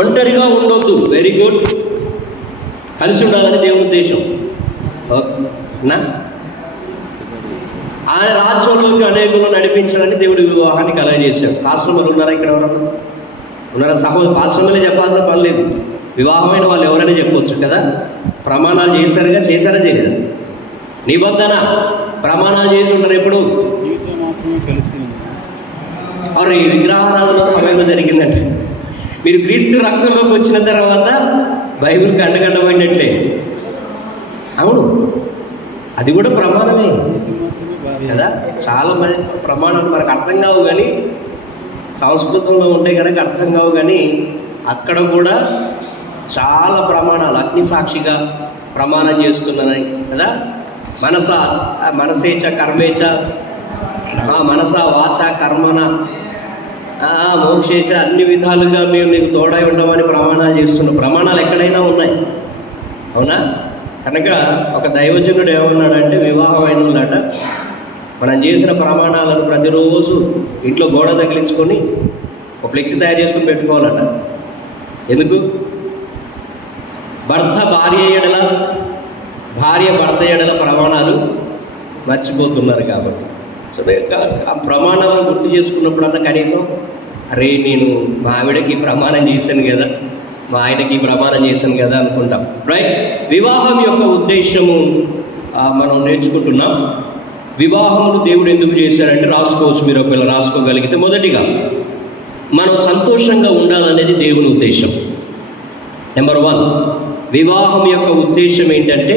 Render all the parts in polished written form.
ఒంటరిగా ఉండొద్దు. Very good. కలిసి ఉండాలని దేవుని ఉద్దేశం. నా ఆయన రాజ్యంలోకి అనేకులను నడిపించాలని దేవుడి వివాహాన్ని కలగజేశాడు. ఆశ్రమాలు ఉన్నారా? ఇక్కడ ఎవరన్నా ఉన్నారా? ఆశ్రమాలే చెప్పాల్సిన పని లేదు. వివాహమైన వాళ్ళు ఎవరైనా చెప్పవచ్చు కదా. ప్రమాణాలు చేశారుగా, చేశారా చేయలేదా? నిబంధన ప్రమాణాలు చేసి ఉంటారు. ఎప్పుడు వారు ఈ విగ్రహారాధన సమయంలో జరిగిందంటే మీరు క్రీస్తు రక్తంలోకి వచ్చిన తర్వాత బైబిల్కి అండగండమైనట్లే. అవును, అది కూడా ప్రమాణమే కదా. చాలా మంది ప్రమాణాలు మనకు అర్థం కావు, కానీ సంస్కృతంలో ఉంటే కనుక అర్థం కావు. కానీ అక్కడ కూడా చాలా ప్రమాణాలు అగ్ని సాక్షిగా ప్రమాణం చేస్తున్నాయి కదా. మనసేచ కర్మేచ, మనస వాచ కర్మన మోక్షేచ, అన్ని విధాలుగా మేము నీకు తోడై ఉండమని ప్రమాణాలు చేస్తున్నాం. ప్రమాణాలు ఎక్కడైనా ఉన్నాయి, అవునా? కనుక ఒక దైవజనుడు ఏమన్నాడంటే, వివాహం అయిన వాళ్ళట మనం చేసిన ప్రమాణాలను ప్రతిరోజు ఇంట్లో గోడ తగిలించుకొని ఒక ఫ్లెక్సీ తయారు చేసుకొని పెట్టుకోవాలట. ఎందుకు? భార్య భర్త ఎడల ప్రమాణాలు మర్చిపోతున్నారు కాబట్టి. సో ఆ ప్రమాణాలను గుర్తు చేసుకున్నప్పుడన్నా కనీసం అరే నేను మా ఆవిడకి ప్రమాణం చేశాను కదా, మా ఆయనకి ప్రమాణం చేశాను కదా అనుకుంటాం. రైట్. వివాహం యొక్క ఉద్దేశము మనం నేర్చుకుంటున్నాం. వివాహమును దేవుడు ఎందుకు చేశారంటే, రాసుకోవచ్చు, మీరు ఒకవేళ రాసుకోగలిగితే. మొదటిగా మనం సంతోషంగా ఉండాలనేది దేవుని ఉద్దేశం. నెంబర్ 1, వివాహం యొక్క ఉద్దేశం ఏంటంటే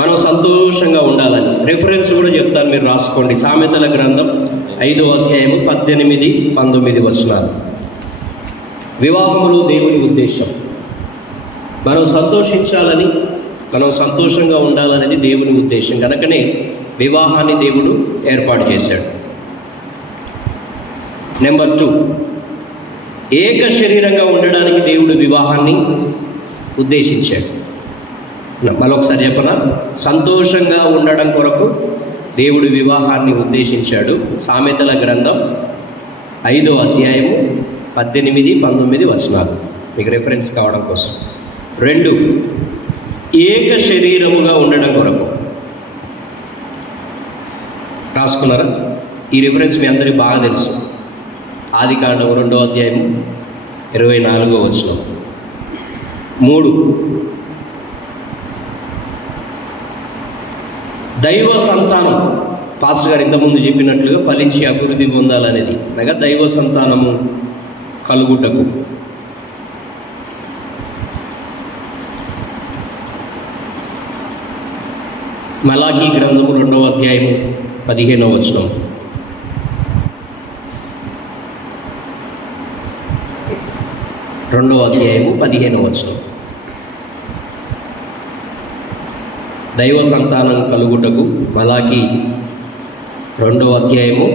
మనం సంతోషంగా ఉండాలని. రెఫరెన్స్ కూడా చెప్తాను, మీరు రాసుకోండి. సామెతల గ్రంథం 5వ అధ్యాయము 18-19 వచనాలు. వివాహములు దేవుని ఉద్దేశం. మనం సంతోషించాలని, మనం సంతోషంగా ఉండాలనేది దేవుని ఉద్దేశం. కనుకనే వివాహాన్ని దేవుడు ఏర్పాటు చేశాడు. నెంబర్ 2, ఏక శరీరంగా ఉండడానికి దేవుడు వివాహాన్ని ఉద్దేశించాడు. మరొకసారి చెప్పనా? సంతోషంగా ఉండడం కొరకు దేవుడు వివాహాన్ని ఉద్దేశించాడు. సామెతల గ్రంథం 5వ అధ్యాయము 18-19 వచనాలు మీకు రెఫరెన్స్ కావడం కోసం. 2, ఏక శరీరముగా ఉండడం కొరకు. రాసుకున్నారా? ఈ రెఫరెన్స్ మీ అందరికీ బాగా తెలుసు. ఆదికాండం 2వ అధ్యాయం 24వ వచనం. 3, దైవ సంతానం. పాస్టర్ గారు ఇంతకుముందు చెప్పినట్లుగా ఫలించి అభివృద్ధి పొందాలనేది, అనగా దైవ సంతానము కలుగుటకు. మలాకీ గ్రంథము 2వ అధ్యాయము 15వ వచనం. రెండవ అధ్యాయము 15వ వచనం. దైవ సంతానం కలుగుటకు మలాకీ 2వ అధ్యాయము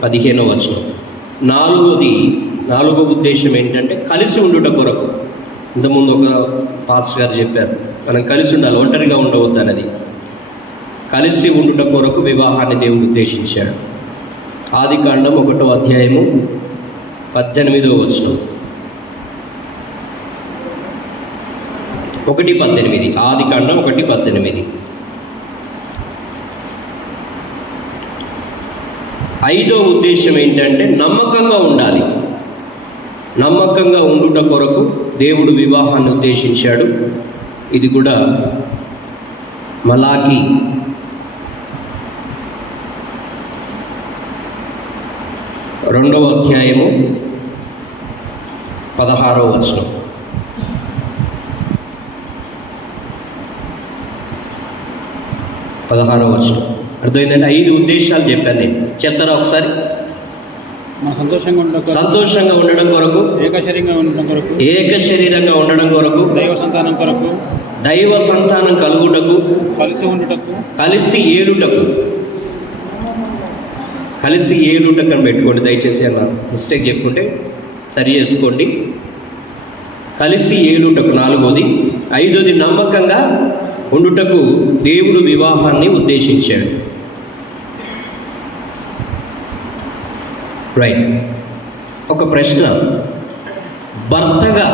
15వ వచనం. 4వ ఉద్దేశం ఏంటంటే కలిసి ఉండుట కొరకు. ఇంతకుముందు ఒక పాస్టర్ గారు చెప్పారు, మనం కలిసి ఉండాలి, ఒంటరిగా ఉండవద్దు అన్నది. కలిసి ఉండుట కొరకు వివాహాన్ని దేవుడు ఉద్దేశించాడు. ఆదికాండం 1వ అధ్యాయము 18వ వచనం. 1:18. ఆదికాండం 1:18. 5వ ఉద్దేశం ఏంటంటే నమ్మకంగా ఉండాలి. నమ్మకంగా ఉండుట కొరకు దేవుడు వివాహాన్ని ఉద్దేశించాడు. ఇది కూడా మలాకీ 2వ అధ్యాయము 16వ వచనం. 16వ వచనం. అర్థమైందంటే 5 ఉద్దేశాలు చెప్పాను నేను. చెప్తారా ఒకసారి? సంతోషంగా ఉండడం కొరకు, ఏక శరీరంగా ఉండడం కొరకు, దైవ సంతానం కలుగుటకు, కలిసి ఏలుటకు అని పెట్టుకోండి దయచేసి. అన్న మిస్టేక్ చెప్పుకుంటే సరి చేసుకోండి. కలిసి ఏలుటకు 4వది. 5వది నమ్మకంగా ఉండుటకు దేవుడు వివాహాన్ని ఉద్దేశించాడు. రైట్. ఒక ప్రశ్న, భర్తగా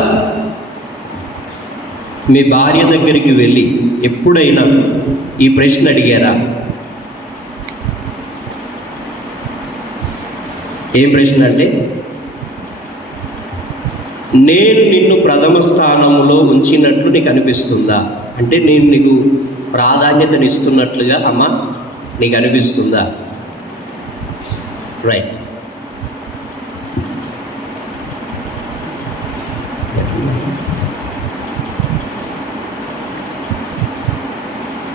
మీ భార్య దగ్గరికి వెళ్ళి ఎప్పుడైనా ఈ ప్రశ్న అడిగారా? ఏం ప్రశ్న అంటే, నేను నిన్ను ప్రథమ స్థానంలో ఉంచినట్లు నీకు అనిపిస్తుందా? అంటే నేను నీకు ప్రాధాన్యతనిస్తున్నట్లుగా అమ్మ నీకు అనిపిస్తుందా? రైట్.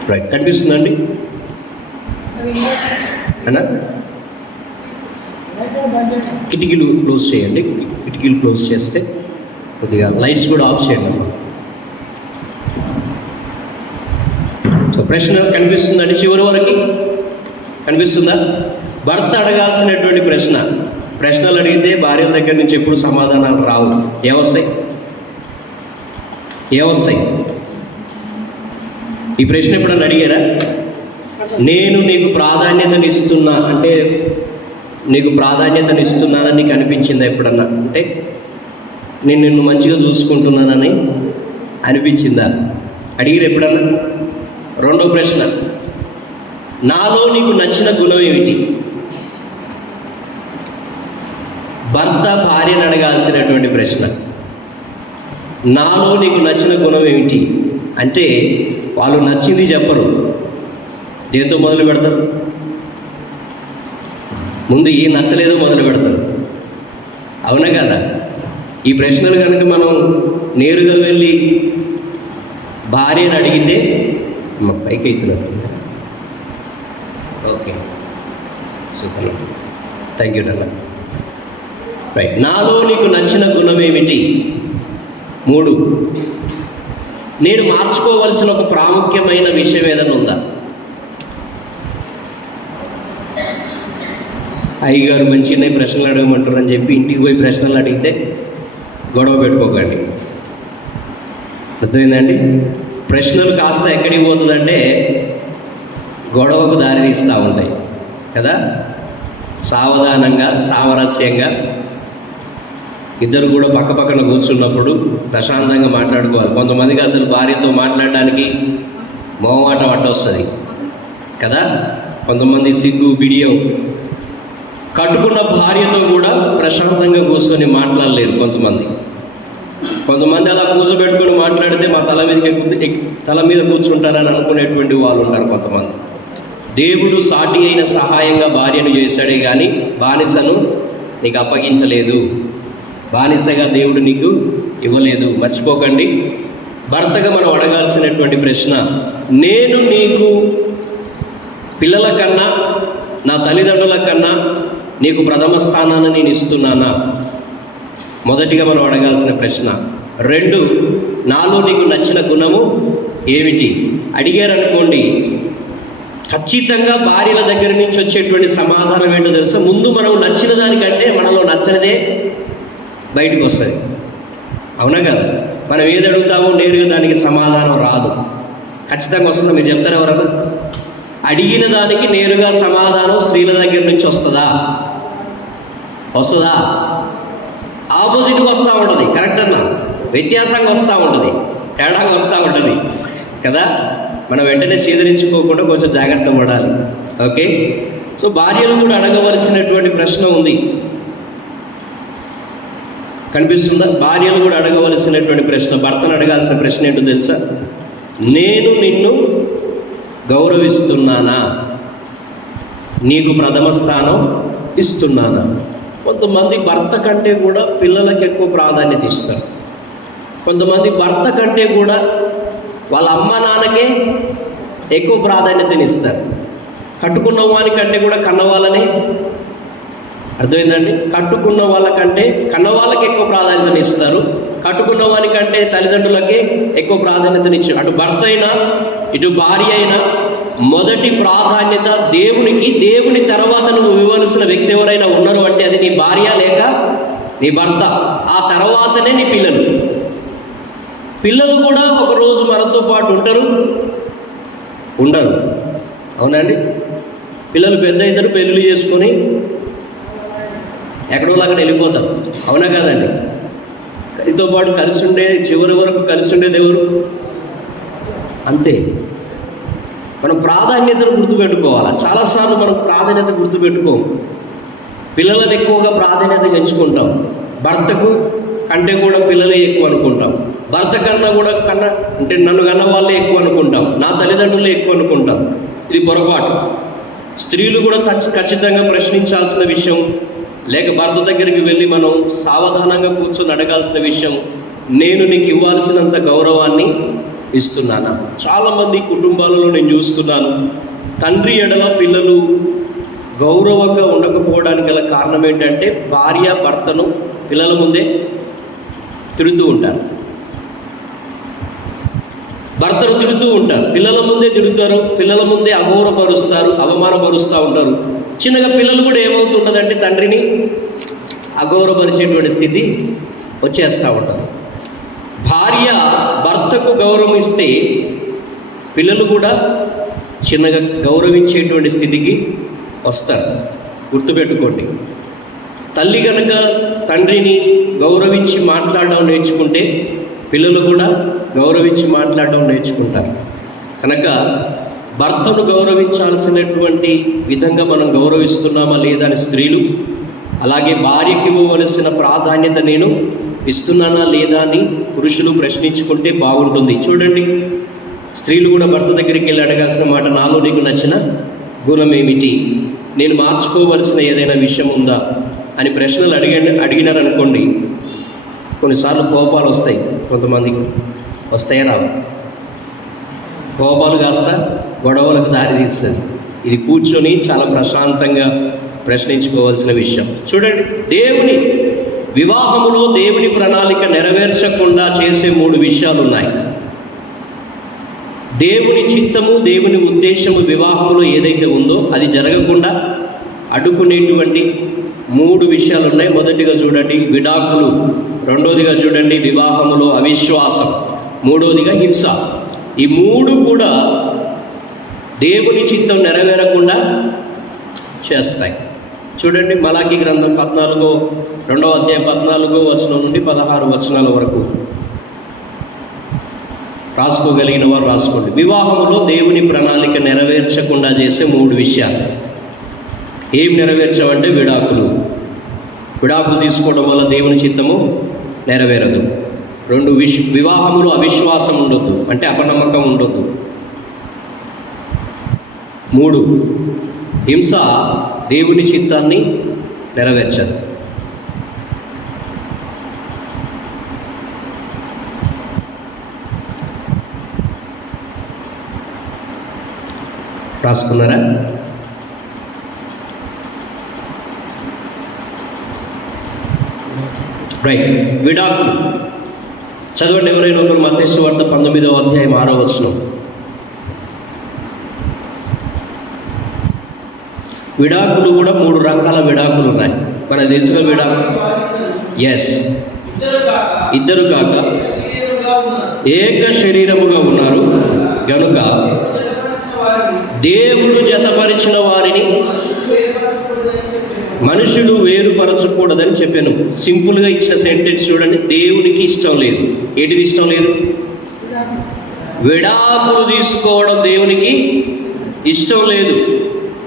రైట్, కనిపిస్తుందండి అన్నా? కిటికీలు క్లోజ్ చేయండి. కిటికీలు క్లోజ్ చేస్తే కొద్దిగా లైట్స్ కూడా ఆఫ్ చేయండి అమ్మా. సో ప్రశ్న కనిపిస్తుందండి? చివరి వరకు కనిపిస్తుందా? భర్త అడగాల్సినటువంటి ప్రశ్నలు అడిగితే భార్య దగ్గర నుంచి ఎప్పుడు సమాధానాలు రావు. ఏమొస్తాయి? ఈ ప్రశ్న ఎప్పుడన్నా అడిగారా? నేను నీకు ప్రాధాన్యతనిస్తున్నా అంటే నీకు ప్రాధాన్యతనిస్తున్నానని నీకు అనిపించిందా ఎప్పుడన్నా? అంటే నేను నిన్ను మంచిగా చూసుకుంటున్నానని అనిపించిందా? అడిగిరు ఎప్పుడన్నా? రెండో ప్రశ్న, నాలో నీకు నచ్చిన గుణం ఏమిటి? భర్త భార్యను అడగాల్సినటువంటి ప్రశ్న, నాలో నీకు నచ్చిన గుణం ఏమిటి అంటే వాళ్ళు నచ్చింది చెప్పరు. దేంతో మొదలు పెడతారు? ముందు ఏ నచ్చలేదో మొదలు పెడతారు. అవునా కదా? ఈ ప్రశ్నలు కనుక మనం నేరుగా వెళ్ళి భార్యను అడిగితే పైకి అవుతున్నట్టు. ఓకే, సూపర్, థ్యాంక్ యూ నాన్న. రైట్, నాలో నీకు నచ్చిన గుణం ఏమిటి? 3, నేను మార్చుకోవలసిన ఒక ప్రాముఖ్యమైన విషయం ఏదైనా ఉందా? అయ్యగారు మంచిగానే ప్రశ్నలు అడగమంటారు అని చెప్పి ఇంటికి పోయి ప్రశ్నలు అడిగితే గొడవ పెట్టుకోకండి. అర్థమైందండి? ప్రశ్నలు కాస్త ఎక్కడికి పోతుందంటే గొడవకు దారితీస్తూ ఉంటాయి కదా. సావధానంగా సామరస్యంగా ఇద్దరు కూడా పక్క పక్కన కూర్చున్నప్పుడు ప్రశాంతంగా మాట్లాడుకోవాలి. కొంతమందికి అసలు భార్యతో మాట్లాడడానికి మొహమాటం అడ్డొస్తుంది కదా. కొంతమంది సిగ్గు బిడియం, కట్టుకున్న భార్యతో కూడా ప్రశాంతంగా కూర్చొని మాట్లాడలేరు. కొంతమంది అలా కూర్చోబెట్టుకొని మాట్లాడితే మా తల మీద కూర్చుంటారని అనుకునేటువంటి వాళ్ళు ఉంటారు కొంతమంది. దేవుడు సాటి అయిన సహాయంగా భార్యను చేశాడే కానీ బానిసను నీకు అప్పగించలేదు, బానిసగా దేవుడు నీకు ఇవ్వలేదు. మర్చిపోకండి. భర్తగా మనం అడగాల్సినటువంటి ప్రశ్న, నేను నీకు పిల్లల కన్నా నా తల్లిదండ్రుల కన్నా నీకు ప్రథమ స్థానాన్ని నేను ఇస్తున్నానా? మొదటిగా మనం అడగాల్సిన ప్రశ్న. 2, నాలో నీకు నచ్చిన గుణము ఏమిటి? అడిగారనుకోండి, ఖచ్చితంగా భార్యల దగ్గర నుంచి వచ్చేటువంటి సమాధానం ఏంటో తెలుసా? ముందు మనం నచ్చిన దానికంటే మనలో నచ్చనిదే బయటకు వస్తుంది. అవునా కదా? మనం ఏది అడుగుతామో నేరుగా దానికి సమాధానం రాదు, ఖచ్చితంగా వస్తుందా? మీరు చెప్తారు ఎవరన్నా? అడిగిన దానికి నేరుగా సమాధానం స్త్రీల దగ్గర నుంచి వస్తుందా? ఆపోజిట్గా వస్తూ ఉంటుంది. కరెక్ట్ అన్నా? వ్యత్యాసంగా వస్తూ ఉంటుంది, తేడాగా వస్తూ ఉంటుంది కదా. మనం వెంటనే స్వీకరించుకోకుండా కొంచెం జాగ్రత్త పడాలి. ఓకే, సో భార్యలు కూడా అడగవలసినటువంటి ప్రశ్న ఉంది, కనిపిస్తుందా? భార్యలు కూడా అడగవలసినటువంటి ప్రశ్న, భర్తను అడగాల్సిన ప్రశ్న ఏంటో తెలుసా? నేను నిన్ను గౌరవిస్తున్నానా? నీకు ప్రథమ స్థానం ఇస్తున్నానా? కొంతమంది భర్త కంటే కూడా పిల్లలకు ఎక్కువ ప్రాధాన్యత ఇస్తారు. కొంతమంది భర్త కంటే కూడా వాళ్ళ అమ్మ నాన్నకే ఎక్కువ ప్రాధాన్యతనిస్తారు. కట్టుకున్న వానికంటే కూడా కన్నవాళ్ళనే, అర్థమైందండి? కట్టుకున్న వాళ్ళకంటే కన్నవాళ్ళకి ఎక్కువ ప్రాధాన్యతనిస్తారు. కట్టుకున్న వానికంటే తల్లిదండ్రులకే ఎక్కువ ప్రాధాన్యతనిచ్చారు. అటు భర్త అయినా ఇటు భార్య అయినా మొదటి ప్రాధాన్యత దేవునికి. దేవుని తర్వాత నువ్వు ఇవ్వవలసిన వ్యక్తి ఎవరైనా ఉన్నారు అంటే అది నీ భార్య లేక నీ భర్త. ఆ తర్వాతనే నీ పిల్లలు. పిల్లలు కూడా ఒకరోజు మనతో పాటు ఉండరు. అవునండి? పిల్లలు పెద్ద ఇద్దరు పెళ్ళిళ్ళు చేసుకొని ఎక్కడో అక్కడ వెళ్ళిపోతారు. అవునా కదండి? ఇతో పాటు కలిసి ఉండే చివరి వరకు కలిసి ఉండేది ఎవరు? అంతే. మనం ప్రాధాన్యతను గుర్తుపెట్టుకోవాలి. చాలాసార్లు మనం ప్రాధాన్యత గుర్తుపెట్టుకోం. పిల్లలను ఎక్కువగా ప్రాధాన్యత ఎంచుకుంటాం. భర్తకు కంటే కూడా పిల్లలే ఎక్కువ అనుకుంటాం. భర్త కన్నా అంటే నన్ను కన్న వాళ్ళే ఎక్కువ అనుకుంటాం. నా తల్లిదండ్రులే ఎక్కువ అనుకుంటాం. ఇది పొరపాటు. స్త్రీలు కూడా ఖచ్చితంగా ప్రశ్నించాల్సిన విషయం, లేక భర్త దగ్గరికి వెళ్ళి మనం సావధానంగా కూర్చొని అడగాల్సిన విషయం, నేను నీకు ఇవ్వాల్సినంత గౌరవాన్ని ఇస్తున్నానా? చాలామంది కుటుంబాలలో నేను చూస్తున్నాను, తండ్రి ఎడల పిల్లలు గౌరవంగా ఉండకపోవడానికి గల కారణం ఏంటంటే భార్య భర్తను పిల్లల ముందే తిడుతూ ఉంటారు. భర్తను తిడుతూ ఉంటారు, పిల్లల ముందే తిడుతారు, పిల్లల ముందే అగౌరవపరుస్తారు, అవమానపరుస్తూ ఉంటారు. చిన్నగా పిల్లలు కూడా ఏమవుతుంటుందంటే తండ్రిని అగౌరవపరిచేటువంటి స్థితి వచ్చేస్తూ ఉంటుంది. భార్య భర్తకు గౌరవం ఇస్తే పిల్లలు కూడా చిన్నగా గౌరవించేటువంటి స్థితికి వస్తారు. గుర్తుపెట్టుకోండి. తల్లి కనుక తండ్రిని గౌరవించి మాట్లాడడం నేర్చుకుంటే పిల్లలు కూడా గౌరవించి మాట్లాడడం నేర్చుకుంటారు. కనుక భర్తను గౌరవించాల్సినటువంటి విధంగా మనం గౌరవిస్తున్నామా లేదా అని స్త్రీలు, అలాగే భార్యకి ఇవ్వవలసిన ప్రాధాన్యత నేను ఇస్తున్నానా లేదా అని పురుషులు ప్రశ్నించుకుంటే బాగుంటుంది. చూడండి, స్త్రీలు కూడా భర్త దగ్గరికి వెళ్ళి అడగాల్సిన మాట, నాలో నీకు నచ్చిన గుణం ఏమిటి, నేను మార్చుకోవలసిన ఏదైనా విషయం ఉందా అని ప్రశ్నలు అడిగినారనుకోండి, కొన్నిసార్లు కోపాలు వస్తాయి. కొంతమందికి వస్తాయా రావు. కోపాలు కాస్త గొడవలకు దారితీస్తుంది. ఇది కూర్చొని చాలా ప్రశాంతంగా ప్రశ్నించుకోవాల్సిన విషయం. చూడండి, వివాహములో దేవుని ప్రణాళిక నెరవేర్చకుండా చేసే 3 విషయాలు ఉన్నాయి. దేవుని చిత్తము, దేవుని ఉద్దేశము వివాహంలో ఏదైతే ఉందో అది జరగకుండా అడ్డుకునేటువంటి 3 విషయాలు ఉన్నాయి. మొదటిగా చూడండి విడాకులు, రెండోదిగా చూడండి వివాహములో అవిశ్వాసం, మూడోదిగా హింస. ఈ 3 కూడా దేవుని చిత్తం నెరవేరకుండా చేస్తాయి. చూడండి, మలాకి గ్రంథం 2వ అధ్యాయం 14వ వచనం నుండి 16 వచనాల వరకు రాసుకోగలిగిన వారు రాసుకోండి. వివాహములో దేవుని ప్రణాళిక నెరవేర్చకుండా చేసే 3 విషయాలు. ఏం నెరవేర్చవంటే విడాకులు తీసుకోవడం వల్ల దేవుని చిత్తము నెరవేరదు. 2, వివాహములో అవిశ్వాసం ఉండొద్దు, అంటే అపనమ్మకం ఉండొద్దు. 3, హింస దేవుని చిత్తాన్ని నెరవేర్చదు. రాసుకున్నారా? రైట్. విడాకులు చదవండి ఎవరైనా ఒకరు. మత్తయి సువార్త 19వ అధ్యాయం 6వ వచనం. విడాకులు కూడా 3 రకాల విడాకులు ఉన్నాయి. మనకు తెలిసిన విడాకులు ఇద్దరు కాక ఏక శరీరముగా ఉన్నారు గనుక దేవుడు జతపరిచిన వారిని మనుషులు వేరుపరచకూడదని చెప్పాను. సింపుల్గా ఇచ్చిన సెంటెన్స్ చూడండి. దేవునికి ఇష్టం లేదు. ఏంటిది ఇష్టం లేదు? విడాకులు తీసుకోవడం దేవునికి ఇష్టం లేదు.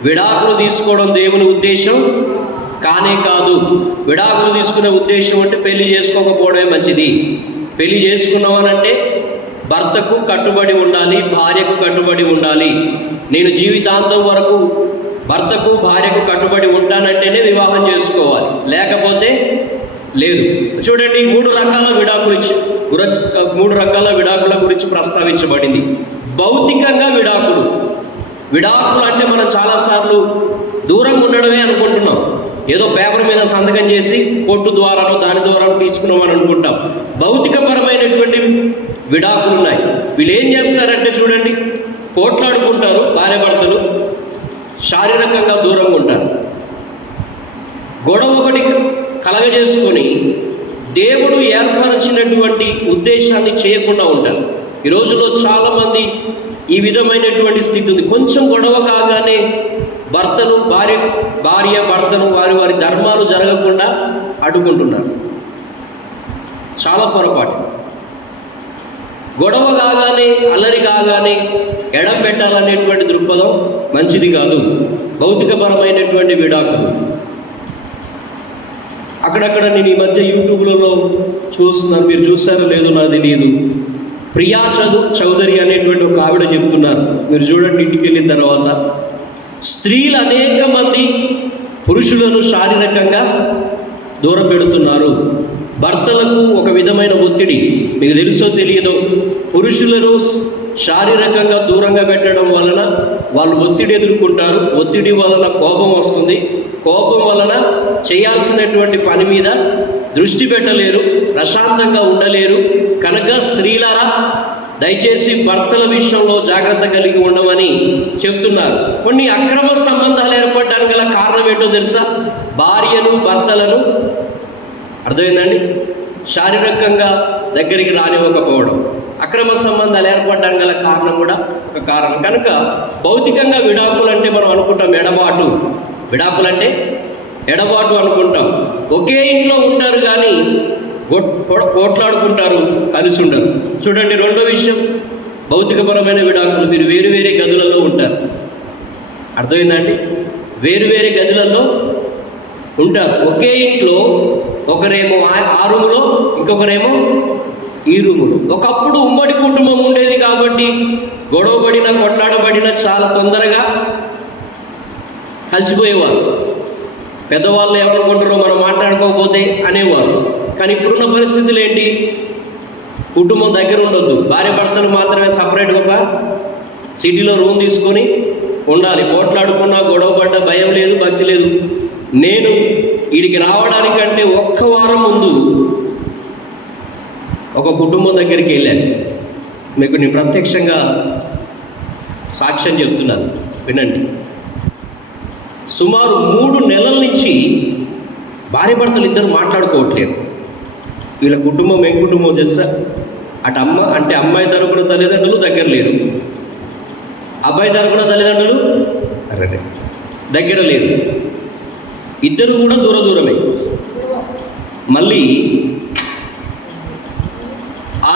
విడాకులు తీసుకోవడం దేవుని ఉద్దేశం కానే కాదు. విడాకులు తీసుకునే ఉద్దేశం అంటే పెళ్లి చేసుకోకపోవడమే మంచిది. పెళ్లి చేసుకున్నామనంటే భర్తకు కట్టుబడి ఉండాలి, భార్యకు కట్టుబడి ఉండాలి. నేను జీవితాంతం వరకు భర్తకు భార్యకు కట్టుబడి ఉంటానంటేనే వివాహం చేసుకోవాలి, లేకపోతే లేదు. చూడండి, 3 రకాల విడాకుల గురించి ప్రస్తావించబడింది. భౌతికంగా విడాకులు అంటే మనం చాలాసార్లు దూరం ఉండడమే అనుకుంటున్నాం. ఏదో పేపర్ మీద సంతకం చేసి కోర్టు ద్వారానో దాని ద్వారానో తీసుకున్నామని అనుకుంటాం. భౌతికపరమైనటువంటి విడాకులు ఉన్నాయి. వీళ్ళు ఏం చేస్తారంటే చూడండి, పోట్లాడుకుంటారు భార్యాభర్తలు, శారీరకంగా దూరంగా ఉంటారు, గొడవ ఒకటి కలగజేసుకొని దేవుడు ఏర్పరిచినటువంటి ఉద్దేశాన్ని చేయకుండా ఉంటారు. ఈ రోజుల్లో చాలామంది ఈ విధమైనటువంటి స్థితి ఉంది. కొంచెం గొడవ కాగానే భార్య భర్తను వారి ధర్మాలు జరగకుండా అడ్డుకుంటున్నారు. చాలా పొరపాటు. గొడవ కాగానే, అల్లరి కాగానే ఎడం పెట్టాలనేటువంటి దృక్పథం మంచిది కాదు. భౌతికపరమైనటువంటి విడాకులు అక్కడక్కడ నేను ఈ మధ్య యూట్యూబ్లలో చూస్తున్నాను, మీరు చూస్తారో లేదో నాకు తెలియదు. ప్రియా చౌదరి అనేటువంటి ఒక ఆవిడ చెప్తున్నారు, మీరు చూడండి ఇంటికి వెళ్ళిన తర్వాత. స్త్రీలు అనేక మంది పురుషులను శారీరకంగా దూరం పెడుతున్నారు. భర్తలకు ఒక విధమైన ఒత్తిడి, మీకు తెలుసో తెలియదో, పురుషులను శారీరకంగా దూరంగా పెట్టడం వలన వాళ్ళు ఒత్తిడి ఎదుర్కొంటారు. ఒత్తిడి వలన కోపం వస్తుంది. కోపం వలన చేయాల్సినటువంటి పని మీద దృష్టి పెట్టలేరు, ప్రశాంతంగా ఉండలేరు. కనుక స్త్రీలారా, దయచేసి భర్తల విషయంలో జాగ్రత్త కలిగి ఉండమని చెప్తున్నారు. కొన్ని అక్రమ సంబంధాలు ఏర్పడడానికి గల కారణం ఏంటో తెలుసా? భార్యలు భర్తలను, అర్థమైందండి, శారీరకంగా దగ్గరికి రానివ్వకపోవడం. అక్రమ సంబంధాలు ఏర్పడడానికి గల కారణం కూడా ఒక కారణం. కనుక భౌతికంగా విడాకులు అంటే మనం అనుకుంటాం ఎడబాటు, విడాకులంటే ఎడబాటు అనుకుంటాం. ఒకే ఇంట్లో ఉంటారు కానీ పోట్లాడుకుంటారు, కలిసి ఉండరు. చూడండి, రెండో విషయం, భౌతికపరమైన విడాకులు. మీరు వేరు వేరే గదులలో ఉంటారు, అర్థమైందండి, వేరు వేరే గదులలో ఉంటారు. ఒకే ఇంట్లో ఒకరేమో ఆ రూములో, ఇంకొకరేమో ఈ రూములో. ఒకప్పుడు ఉమ్మడి కుటుంబం ఉండేది కాబట్టి గొడవపడినా కొట్లాడబడినా చాలా తొందరగా కలిసిపోయేవారు. పెద్దవాళ్ళు ఏమనుకుంటారో మనం మాట్లాడుకోకపోతే అనేవారు. కానీ ఇప్పుడున్న పరిస్థితులు ఏంటి? కుటుంబం దగ్గర ఉండొద్దు, భార్య భర్తలు మాత్రమే సపరేట్గా ఒక సిటీలో రూమ్ తీసుకొని ఉండాలి. పోట్లాడుకున్నా గొడవపడ్డా భయం లేదు, భక్తి లేదు. నేను వీడికి రావడానికంటే ఒక్క వారం ముందు ఒక కుటుంబం దగ్గరికి వెళ్ళాను. మీకు నేను ప్రత్యక్షంగా సాక్ష్యం చెప్తున్నాను, వినండి. సుమారు 3 నెలల నుంచి భార్య భర్తలు ఇద్దరు మాట్లాడుకోవట్లేదు. వీళ్ళ కుటుంబం ఏం కుటుంబం తెలుసా? అటు అమ్మాయి తరపున తల్లిదండ్రులు దగ్గర లేరు, అబ్బాయి తరపున తల్లిదండ్రులు దగ్గర లేరు, ఇద్దరు కూడా దూరమే. మళ్ళీ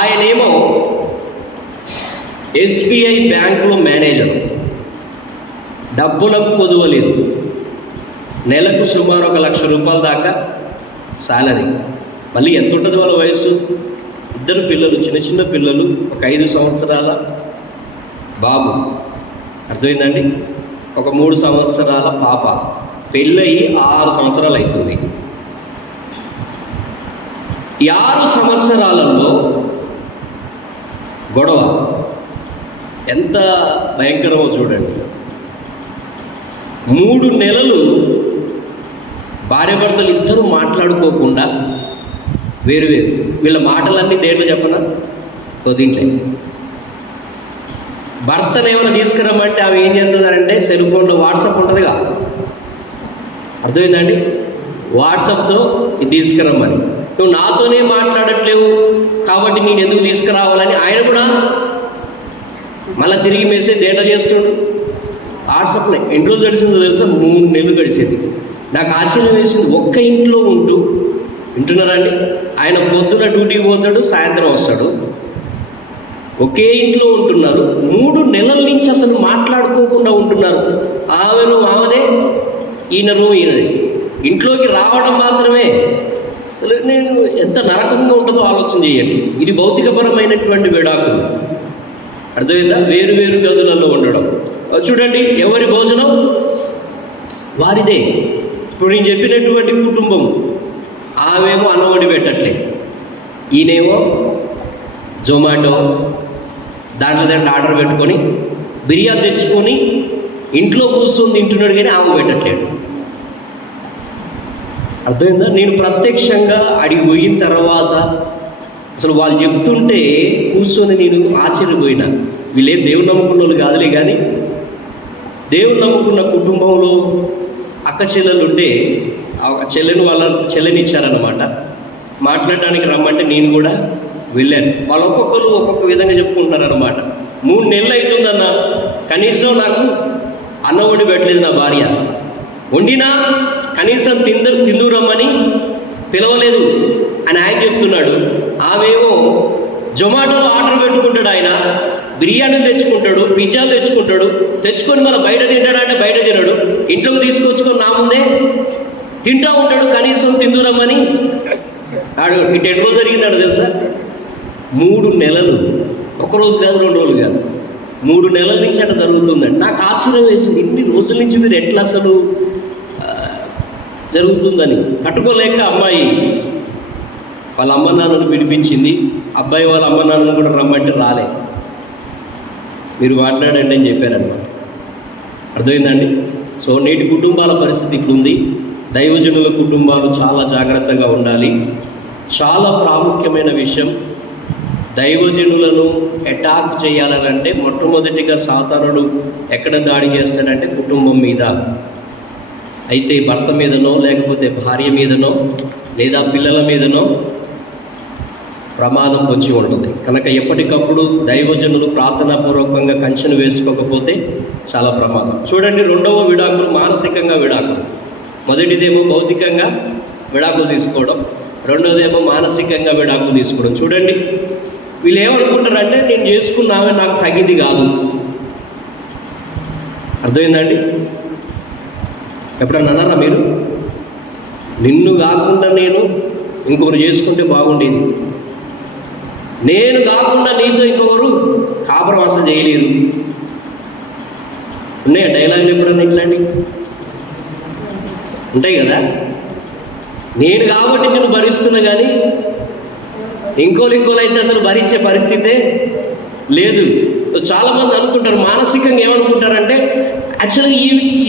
ఆయనేమో SBI బ్యాంకులో మేనేజర్, డబ్బులకు పొదువలేదు. నెలకు సుమారు 1 లక్ష రూపాయల దాకా సాలరీ. మళ్ళీ ఎంత ఉంటుంది వాళ్ళ వయసు? ఇద్దరు పిల్లలు, చిన్న చిన్న పిల్లలు, ఒక 5 సంవత్సరాల బాబు, అర్థమైందండి, ఒక 3 సంవత్సరాల పాప. పెళ్ళయి 6 సంవత్సరాలు అవుతుంది. ఈ 6 సంవత్సరాలలో గొడవ ఎంత భయంకరమో చూడండి. 3 నెలలు భార్యాభర్తలు ఇద్దరు మాట్లాడుకోకుండా వేరు. వీళ్ళ మాటలన్నీ దేంట్లో చెప్పనా? దీంట్లో. భర్తను ఏమైనా తీసుకురమ్మంటే ఆమె ఏం చేస్తుందంటే సెల్ ఫోన్లో వాట్సాప్ ఉంటుందిగా, అర్థమైందండి, వాట్సాప్తో ఇది తీసుకురమ్మని. నువ్వు నాతోనే మాట్లాడట్లేవు కాబట్టి నేను ఎందుకు తీసుకురావాలని ఆయన కూడా మళ్ళీ తిరిగి మెసేజ్ డేటా చేస్తుండు వాట్సాప్లో. ఎన్ని రోజులు గడిచిందో తెలుసా? 3 నెలలు గడిచేది. నాకు ఆశ్చర్యం వేసింది, ఒక్క ఇంట్లో ఉంటూ, వింటున్నారండి, ఆయన పొద్దున డ్యూటీకి పోతాడు, సాయంత్రం వస్తాడు, ఒకే ఇంట్లో ఉంటున్నారు. 3 నెలల నుంచి అసలు మాట్లాడుకోకుండా ఉంటున్నారు. ఆమెదే, ఈయనదే. ఇంట్లోకి రావడం మాత్రమే. అసలు నేను ఎంత నరకంగా ఉంటుందో ఆలోచన చేయండి. ఇది భౌతికపరమైనటువంటి విడాకులు, అర్థమైందా? వేరు వేరు గదులలో ఉండడం. చూడండి, ఎవరి భోజనం వారిదే. ఇప్పుడు నేను చెప్పినటువంటి కుటుంబం, ఆమెమో అన్నఒడి పెట్టట్లే, ఈయనేమో జొమాటో దాంట్లో ఆర్డర్ పెట్టుకొని బిర్యానీ తెచ్చుకొని ఇంట్లో కూర్చొని తింటున్నాడు, కానీ ఆమె పెట్టట్లేడు. అర్థమైందా? నేను ప్రత్యక్షంగా అడిగి పోయిన తర్వాత అసలు వాళ్ళు చెప్తుంటే కూర్చొని నేను ఆశ్చర్యపోయినా. వీళ్ళేం దేవుని నమ్ముకున్న వాళ్ళు కాదులే, కానీ దేవుని నమ్ముకున్న కుటుంబంలో అక్క చెల్లెలు ఉంటే ఆ చెల్లెని ఇచ్చారన్నమాట. మాట్లాడడానికి రమ్మంటే నేను కూడా వెళ్ళాను. వాళ్ళు ఒక్కొక్కరు ఒక్కొక్క విధంగా చెప్పుకుంటున్నారన్నమాట. 3 నెలలు అవుతుందన్న, కనీసం నాకు అన్నం వండి పెట్టలేదు నా భార్య, వండినా కనీసం తిందురమ్మని పిలవలేదు అని ఆయన చెప్తున్నాడు. ఆమెమో జొమాటోలో ఆర్డర్ పెట్టుకుంటాడు, ఆయన బిర్యానీలు తెచ్చుకుంటాడు, పిజ్జాలు తెచ్చుకొని మళ్ళీ బయట తింటాడంటే బయట తినడు, ఇంట్లోకి తీసుకొచ్చుకొని నా ముందే తింటూ ఉంటాడు. కనీసం తిందురమ్మని ఆడు ఇటు ఎన్ని రోజులు జరిగిందాడు తెలుసా? 3 నెలలు, ఒకరోజు కాదు 2 రోజులు కాదు, 3 నెలల నుంచి అట్లా జరుగుతుందండి. నాకు ఆశ్చర్యం వేసింది, ఇన్ని రోజుల నుంచి మీరు ఎట్లా అసలు జరుగుతుందని. కట్టుకోలేక అమ్మాయి వాళ్ళ అమ్మ నాన్నను పిలిపించింది, అబ్బాయి వాళ్ళ అమ్మ నాన్నను కూడా రమ్మంటే రాలే. మీరు మాట్లాడండి అని చెప్పారనమాట. అర్థమైందండి? సో నేటి కుటుంబాల పరిస్థితి ఇట్లుంది. దైవజనుల కుటుంబాలు చాలా జాగ్రత్తగా ఉండాలి. చాలా ప్రాముఖ్యమైన విషయం, దైవజనులను అటాక్ చేయాలనంటే మొట్టమొదటిగా సాతానుడు ఎక్కడ దాడి చేస్తాడంటే కుటుంబం మీద. అయితే భర్త మీదనో లేకపోతే భార్య మీదనో లేదా పిల్లల మీదనో ప్రమాదం వచ్చి ఉంటుంది. కనుక ఎప్పటికప్పుడు దైవజనులు ప్రార్థనాపూర్వకంగా కంచెను వేసుకోకపోతే చాలా ప్రమాదం. చూడండి, 2వ విడాకులు మానసికంగా విడాకులు. మొదటిదేమో భౌతికంగా విడాకులు తీసుకోవడం, 2వదేమో మానసికంగా విడాకులు తీసుకోవడం. చూడండి, వీళ్ళు ఏమనుకుంటారంటే నేను చేసుకున్నామే నాకు తగింది కాదు. అర్థమైందండి? ఎప్పుడన్నా అన్నారా మీరు, నిన్ను కాకుండా నేను ఇంకొకరు చేసుకుంటే బాగుండేది, నేను కాకుండా నీతో ఇంకొకరు కాపురం అసలు చేయలేరు? ఉన్నాయా డైలాగులు ఎప్పుడన్నా ఇట్లాంటి? ఉంటాయి కదా. నేను కాబట్టి నేను భరిస్తున్నా, కానీ ఇంకోలు అయితే అసలు భరించే పరిస్థితే లేదు. చాలామంది అనుకుంటారు, మానసికంగా ఏమనుకుంటారంటే యాక్చువల్గా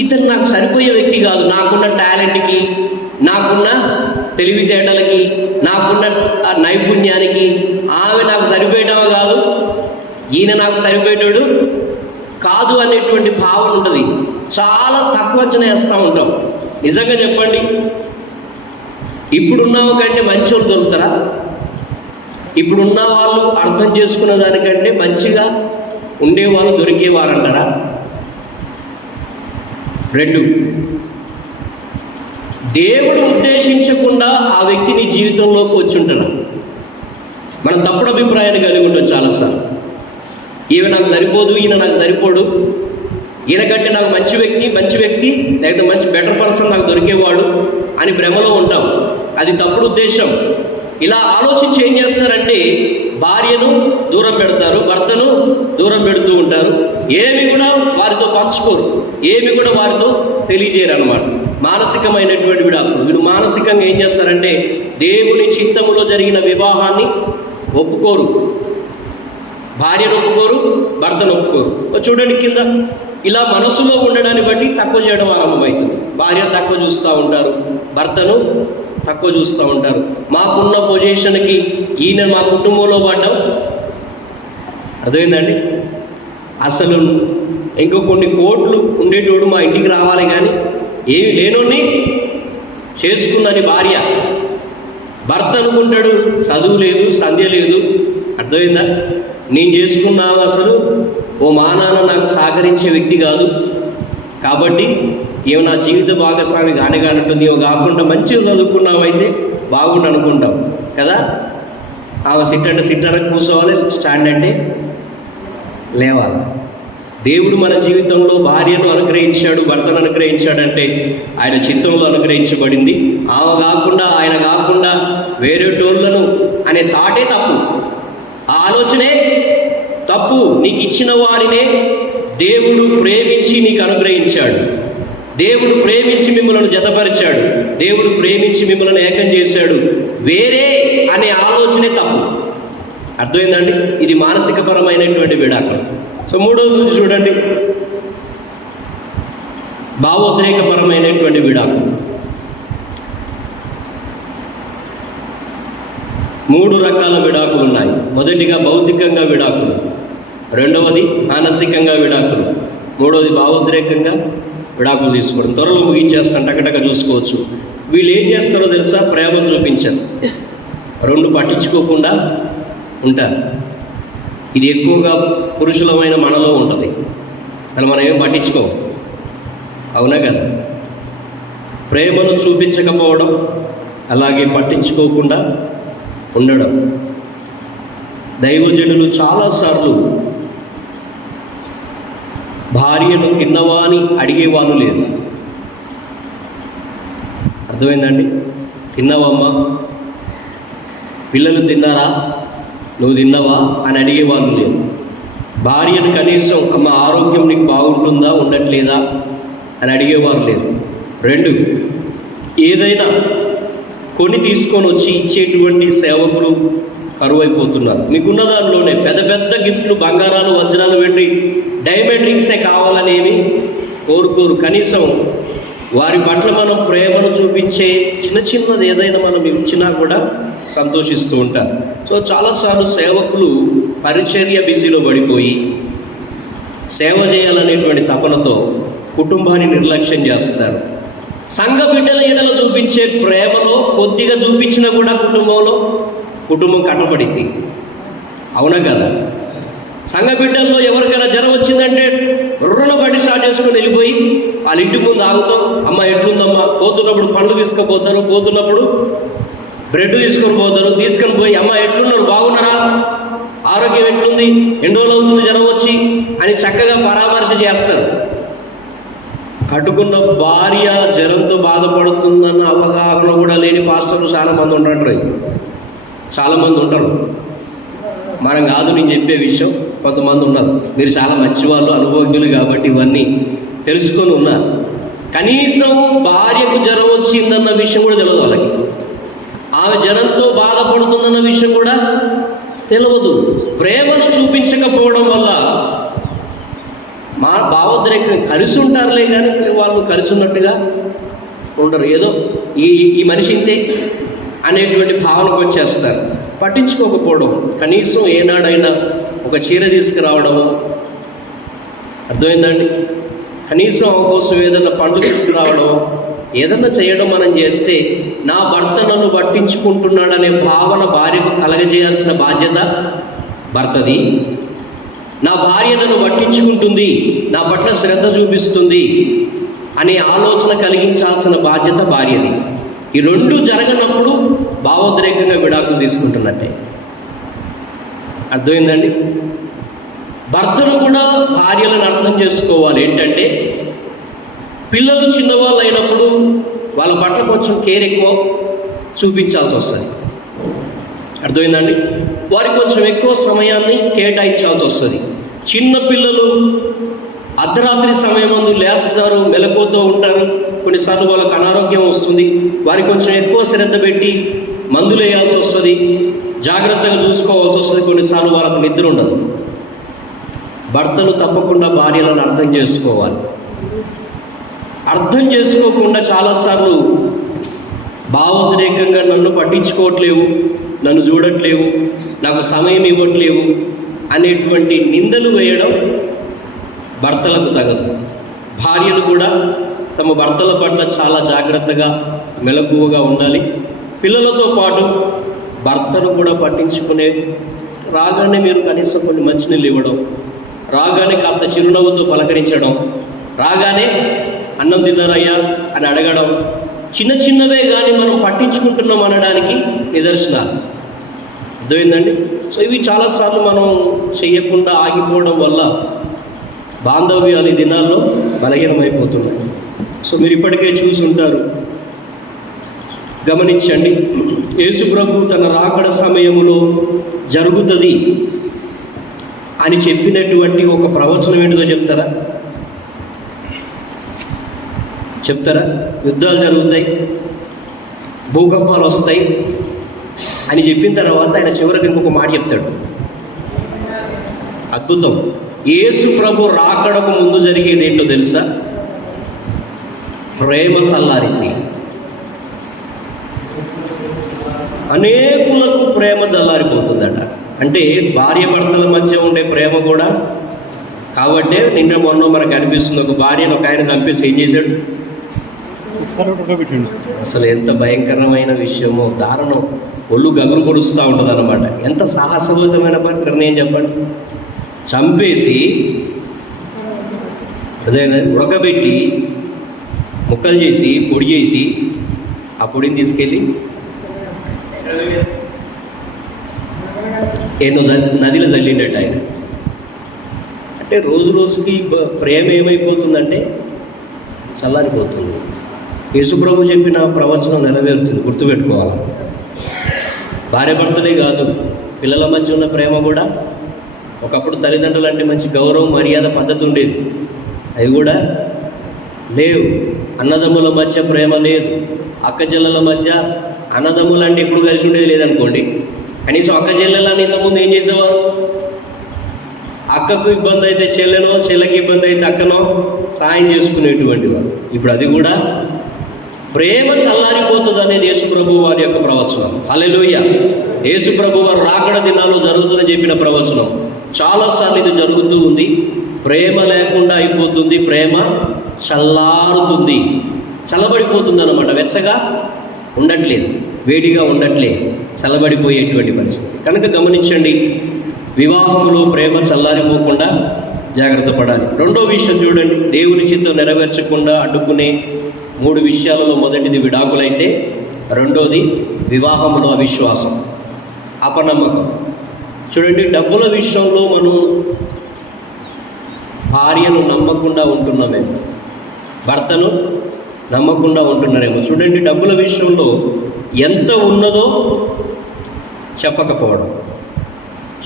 ఇతను నాకు సరిపోయే వ్యక్తి కాదు, నాకున్న టాలెంట్కి, నాకున్న తెలివితేటలకి, నాకున్న నైపుణ్యానికి ఆమె నాకు సరిపోయేటవ కాదు, ఈయన నాకు సరిపోయేటాడు కాదు అనేటువంటి భావన ఉంటుంది. చాలా తక్కువ అంచనా వేస్తూ ఉంటాం. నిజంగా చెప్పండి, ఇప్పుడున్న కంటే మంచి వాళ్ళు దొరుకుతారా? ఇప్పుడున్న వాళ్ళు అర్థం చేసుకున్న దానికంటే మంచిగా ఉండేవాళ్ళు దొరికేవారంటారా? 2, దేవుడు ఉద్దేశించకుండా ఆ వ్యక్తి నీ జీవితంలోకి వచ్చి ఉంటాడు. మనం తప్పుడు అభిప్రాయాన్ని కలిగి ఉంటాం చాలాసార్లు. ఈమె నాకు సరిపోదు, ఈయన నాకు సరిపోడు, ఈయనకంటే నాకు మంచి వ్యక్తి లేకపోతే మంచి బెటర్ పర్సన్ నాకు దొరికేవాడు అని భ్రమలో ఉంటాం. అది తప్పుడు ఉద్దేశం. ఇలా ఆలోచించి ఏం చేస్తారంటే భార్యను దూరం పెడతారు, భర్తను దూరం పెడుతూ ఉంటారు. ఏమి కూడా వారితో పంచుకోరు, ఏమి కూడా వారితో తెలియజేయరు అన్నమాట. మానసికమైనటువంటి విడాకులు. వీళ్ళు మానసికంగా ఏం చేస్తారంటే దేవుని చిత్తములో జరిగిన వివాహాన్ని ఒప్పుకోరు, భార్యను ఒప్పుకోరు, భర్తను ఒప్పుకోరు. చూడండి కింద, ఇలా మనసులో ఉండడాన్ని బట్టి తక్కువ చేయడం ఆరంభమవుతుంది. భార్య తక్కువ చూస్తూ ఉంటారు, భర్తను తక్కువ చూస్తూ ఉంటారు. మాకున్న పొజిషన్కి ఈయన మా కుటుంబంలో పడ్డం. అర్థమైందండి? అసలు ఇంకో కొన్ని కోట్లు ఉండేటోడు మా ఇంటికి రావాలి, కానీ ఏమి లేనోని చేసుకుందని భార్య. భర్త అనుకుంటాడు చదువు లేదు, సంధ్య లేదు. అర్థమైందా? నేను చేసుకున్నావు అసలు ఓ మానాన్న నాకు సహకరించే వ్యక్తి కాదు, కాబట్టి ఏమో నా జీవిత భాగస్వామి కానిటుంది, ఏమో కాకుండా మంచిగా చదువుకున్నామైతే బాగుండు అనుకుంటాం కదా. ఆమె సిట్టంటే కూర్చోవాలి, స్టాండ్ అంటే లేవాలి. దేవుడు మన జీవితంలో భార్యను అనుగ్రహించాడు, భర్తను అనుగ్రహించాడంటే ఆయన చిత్తంలో అనుగ్రహించబడింది. ఆమె కాకుండా, ఆయన కాకుండా వేరే టోళ్ళను అనే తాటే తప్పు, ఆ ఆలోచనే తప్పు. నీకు ఇచ్చిన వారినే దేవుడు ప్రేమించి నీకు అనుగ్రహించాడు, దేవుడు ప్రేమించి మిమ్మల్ని జతపరిచాడు, దేవుడు ప్రేమించి మిమ్మల్ని ఏకం చేశాడు. వేరే అనే ఆలోచనే తప్పు. అర్థమైందండి? ఇది మానసికపరమైనటువంటి విడాకులు. సో 3వది చూడండి, భావోద్రేకపరమైనటువంటి విడాకులు. 3 రకాల విడాకులు ఉన్నాయి. మొదటిగా భౌతికంగా విడాకులు, 2వది మానసికంగా విడాకులు, 3వది భావోద్రేకంగా విడాకులు తీసుకోవడం. త్వరలో ముగించేస్తాను, టకటక చూసుకోవచ్చు. వీళ్ళు ఏం చేస్తారో తెలుసా? ప్రేమను చూపించారు, 2 పట్టించుకోకుండా ఉంటారు. ఇది ఎక్కువగా పురుషులమైన మనలో ఉంటుంది. అలా మనం ఏం పట్టించుకోం, అవునా కదా? ప్రేమను చూపించకపోవడం, అలాగే పట్టించుకోకుండా ఉండడం. దైవజనులు చాలాసార్లు భార్యను తిన్నవా అని అడిగేవాళ్ళు లేదు. అర్థమైందండి? తిన్నావమ్మా, పిల్లలు తిన్నారా, నువ్వు తిన్నావా అని అడిగేవాళ్ళు లేదు. భార్యను కనీసం అమ్మ ఆరోగ్యం నీకు బాగుంటుందా ఉండట్లేదా అని అడిగేవారు లేదు. 2, ఏదైనా కొని తీసుకొని వచ్చి ఇచ్చేటువంటి సేవకులు కరువైపోతున్నారు. మీకున్న దానిలోనే పెద్ద పెద్ద గిఫ్ట్లు, బంగారాలు, వజ్రాలు, వెండి, డైమండ్ రింగ్సే కావాలనేవి కోరుకోరు. కనీసం వారి పట్ల మనం ప్రేమను చూపించే చిన్నది ఏదైనా మనం ఇచ్చినా కూడా సంతోషిస్తూ ఉంటారు. సో చాలాసార్లు సేవకులు పరిచర్య బిజీలో పడిపోయి సేవ చేయాలనేటువంటి తపనతో కుటుంబాన్ని నిర్లక్ష్యం చేస్తారు. సంఘ బిడ్డల ఎడల చూపించే ప్రేమలో కొద్దిగా చూపించినా కూడా కుటుంబం కట్టబడింది. అవునా కదా? సంఘ బిడ్డల్లో ఎవరికైనా జ్వరం వచ్చిందంటే రుణ బండి స్టార్ట్ చేసుకుని వెళ్ళిపోయి వాళ్ళ ఇంటి ముందు ఆగుతాం, అమ్మ ఎట్లుందమ్మా, పోతున్నప్పుడు పండ్లు తీసుకుపోతారు, పోతున్నప్పుడు బ్రెడ్ తీసుకొని పోతారు, తీసుకొని పోయి అమ్మ ఎట్లున్నారు, బాగున్నారా, ఆరోగ్యం ఎట్లుంది, ఎన్ని రోజులు అవుతుంది జ్వరం వచ్చి అని చక్కగా పరామర్శ చేస్తారు. కట్టుకున్న భార్య జ్వరంతో బాధపడుతుందన్న అవగాహన కూడా లేని పాస్టర్లు చాలామంది ఉంటారు. మనం కాదు నేను చెప్పే విషయం, కొంతమంది ఉన్నారు. మీరు చాలా మంచివాళ్ళు, అనుభవజ్ఞులు కాబట్టి ఇవన్నీ తెలుసుకొని ఉన్నారు. కనీసం భార్యకు జ్వరం వచ్చిందన్న విషయం కూడా తెలియదు వాళ్ళకి. ఆమె జ్వరంతో బాధపడుతుందన్న విషయం కూడా తెలియదు. ప్రేమను చూపించకపోవడం వల్ల మా భావోద్రేకం కలిసి ఉంటారులే కానీ వాళ్ళు కలిసి ఉన్నట్టుగా ఉండరు. ఏదో ఈ మనిషి ఇంతే అనేటువంటి భావనకు వచ్చేస్తారు. పట్టించుకోకపోవడం, కనీసం ఏనాడైనా ఒక చీర తీసుకురావడము, అర్థమైందండి, కనీసం కోసం ఏదైనా పండ్లు తీసుకురావడం, ఏదన్నా చేయడం మనం చేస్తే నా భర్త నన్ను పట్టించుకుంటున్నాడనే భావన భార్యకు కలగజేయాల్సిన బాధ్యత భర్తది. నా భార్య నన్ను పట్టించుకుంటుంది, నా పట్ల శ్రద్ధ చూపిస్తుంది అనే ఆలోచన కలిగించాల్సిన బాధ్యత భార్యది. ఈ 2 జరగనప్పుడు భావోద్రేకంగా విడాకులు తీసుకుంటున్నట్టే. అర్థమైందండి? భర్తలు కూడా భార్యలను అర్థం చేసుకోవాలి. ఏంటంటే పిల్లలు చిన్నవాళ్ళు అయినప్పుడు వాళ్ళ పట్ల కొంచెం కేర్ ఎక్కువ చూపించాల్సి వస్తుంది. అర్థమైందండి? వారికి కొంచెం ఎక్కువ సమయాన్ని కేటాయించాల్సి వస్తుంది. చిన్న పిల్లలు అర్ధరాత్రి సమయమందు లేస్తారు, మెలకువతో ఉంటారు. కొన్నిసార్లు వాళ్ళకు అనారోగ్యం వస్తుంది. వారికి కొంచెం ఎక్కువ శ్రద్ధ పెట్టి మందులు వేయాల్సి వస్తుంది, జాగ్రత్తగా చూసుకోవాల్సి వస్తుంది. కొన్నిసార్లు వాళ్ళకు నిద్ర ఉండదు. భర్తలు తప్పకుండా భార్యలను అర్థం చేసుకోవాలి. అర్థం చేసుకోకుండా చాలాసార్లు భావోద్రేకంగా నన్ను పట్టించుకోవట్లేవు, నన్ను చూడట్లేవు, నాకు సమయం ఇవ్వట్లేవు అనేటువంటి నిందలు వేయడం భర్తలకు తగదు. భార్యలు కూడా తమ భర్తల పట్ల చాలా జాగ్రత్తగా, మెలకువగా ఉండాలి. పిల్లలతో పాటు భర్తను కూడా పట్టించుకునే, రాగానే మీరు కనీసం కొన్ని మంచినీళ్ళు ఇవ్వడం, రాగానే కాస్త చిరునవ్వుతో పలకరించడం, రాగానే అన్నం తిన్నారయ్యా అని అడగడం, చిన్నవే కానీ మనం పట్టించుకుంటున్నాం అనడానికి నిదర్శనాలు. అర్థమైందండి? సో ఇవి చాలాసార్లు మనం చెయ్యకుండా ఆగిపోవడం వల్ల బాంధవ్యాలు ఈ దినాల్లో బలహీనమైపోతున్నాయి. సో మీరు ఇప్పటికే చూసి ఉంటారు, గమనించండి. యేసు ప్రభు తన రాకడ సమయములో జరుగుతుంది అని చెప్పినటువంటి ఒక ప్రవచనం ఏంటిదో చెప్తారా? యుద్ధాలు జరుగుతాయి, భూకంపాలు వస్తాయి అని చెప్పిన తర్వాత ఆయన చివరికి ఇంకొక మాట చెప్తాడు. అద్భుతం. యేసు ప్రభు రాకడకు ముందు జరిగేది ఏంటో తెలుసా? ప్రేమ చల్లారింది. అనేకులకు ప్రేమ చల్లారిపోతుందట. అంటే భార్య భర్తల మధ్య ఉండే ప్రేమ కూడా. కాబట్టే నిన్న మొన్న మనకు అనిపిస్తుంది, ఒక భార్యను ఒక ఆయన చంపేసి ఏం చేశాడు? అసలు ఎంత భయంకరమైన విషయమో, దారుణం, ఒళ్ళు గగురు పొడుస్తూ ఉంటుంది అన్నమాట. ఎంత సాహసవంతమైన నిర్ణయం చెప్పండి. చంపేసి అదేనా ఉడకబెట్టి ముక్కలు చేసి పొడి చేసి ఆ పొడిని తీసుకెళ్ళి ఎన్నో నదిలో చల్లిండట ఆయన. అంటే రోజు రోజుకి ప్రేమ ఏమైపోతుందంటే చల్లారిపోతుంది. యేసుప్రభు చెప్పిన ప్రవచనం నెరవేరుతుంది, గుర్తుపెట్టుకోవాలి. భార్యాభర్తలే కాదు, పిల్లల మధ్య ఉన్న ప్రేమ కూడా. ఒకప్పుడు తల్లిదండ్రులు అంటే మంచి గౌరవం, మర్యాద, పద్ధతి ఉండేది. అవి కూడా లేవు. అన్నదమ్ముల మధ్య ప్రేమ లేదు. అక్క చెల్లెల మధ్య, అన్నదమ్ములు అంటే ఎప్పుడు కలిసి ఉండేది లేదనుకోండి, కనీసం అక్క చెల్లెలని ఇంతకుముందు ఏం చేసేవారు? అక్కకు ఇబ్బంది అయితే చెల్లెనో, చెల్లెకి ఇబ్బంది అయితే అక్కనో సాయం చేసుకునేటువంటి వారు. ఇప్పుడు అది కూడా ప్రేమ చల్లారిపోతుంది అనేది యేసుప్రభు వారి యొక్క ప్రవచనం. హల్లెలూయా. యేసుప్రభు వారు రాకడ దినాల్లో జరుగుతుందని చెప్పిన ప్రవచనం. చాలాసార్లు ఇది జరుగుతూ ఉంది. ప్రేమ లేకుండా అయిపోతుంది, ప్రేమ చల్లారుతుంది, చల్లబడిపోతుంది అన్నమాట. వెచ్చగా ఉండట్లేదు, వేడిగా ఉండట్లేదు, చల్లబడిపోయేటువంటి పరిస్థితి. కనుక గమనించండి, వివాహంలో ప్రేమ చల్లారిపోకుండా జాగ్రత్త పడాలి. రెండో విషయం చూడండి, దేవుని చిత్తం నెరవేర్చకుండా అడ్డుకునే 3 విషయాలలో మొదటిది విడాకులైతే, రెండోది వివాహంలో అవిశ్వాసం, అపనమ్మకం. చూడండి, డబ్బుల విషయంలో మనం భార్యను నమ్మకుండా ఉంటున్నామేమో, భర్తను నమ్మకుండా ఉంటున్నారేమో. చూడండి, డబ్బుల విషయంలో ఎంత ఉన్నదో చెప్పకపోవడం,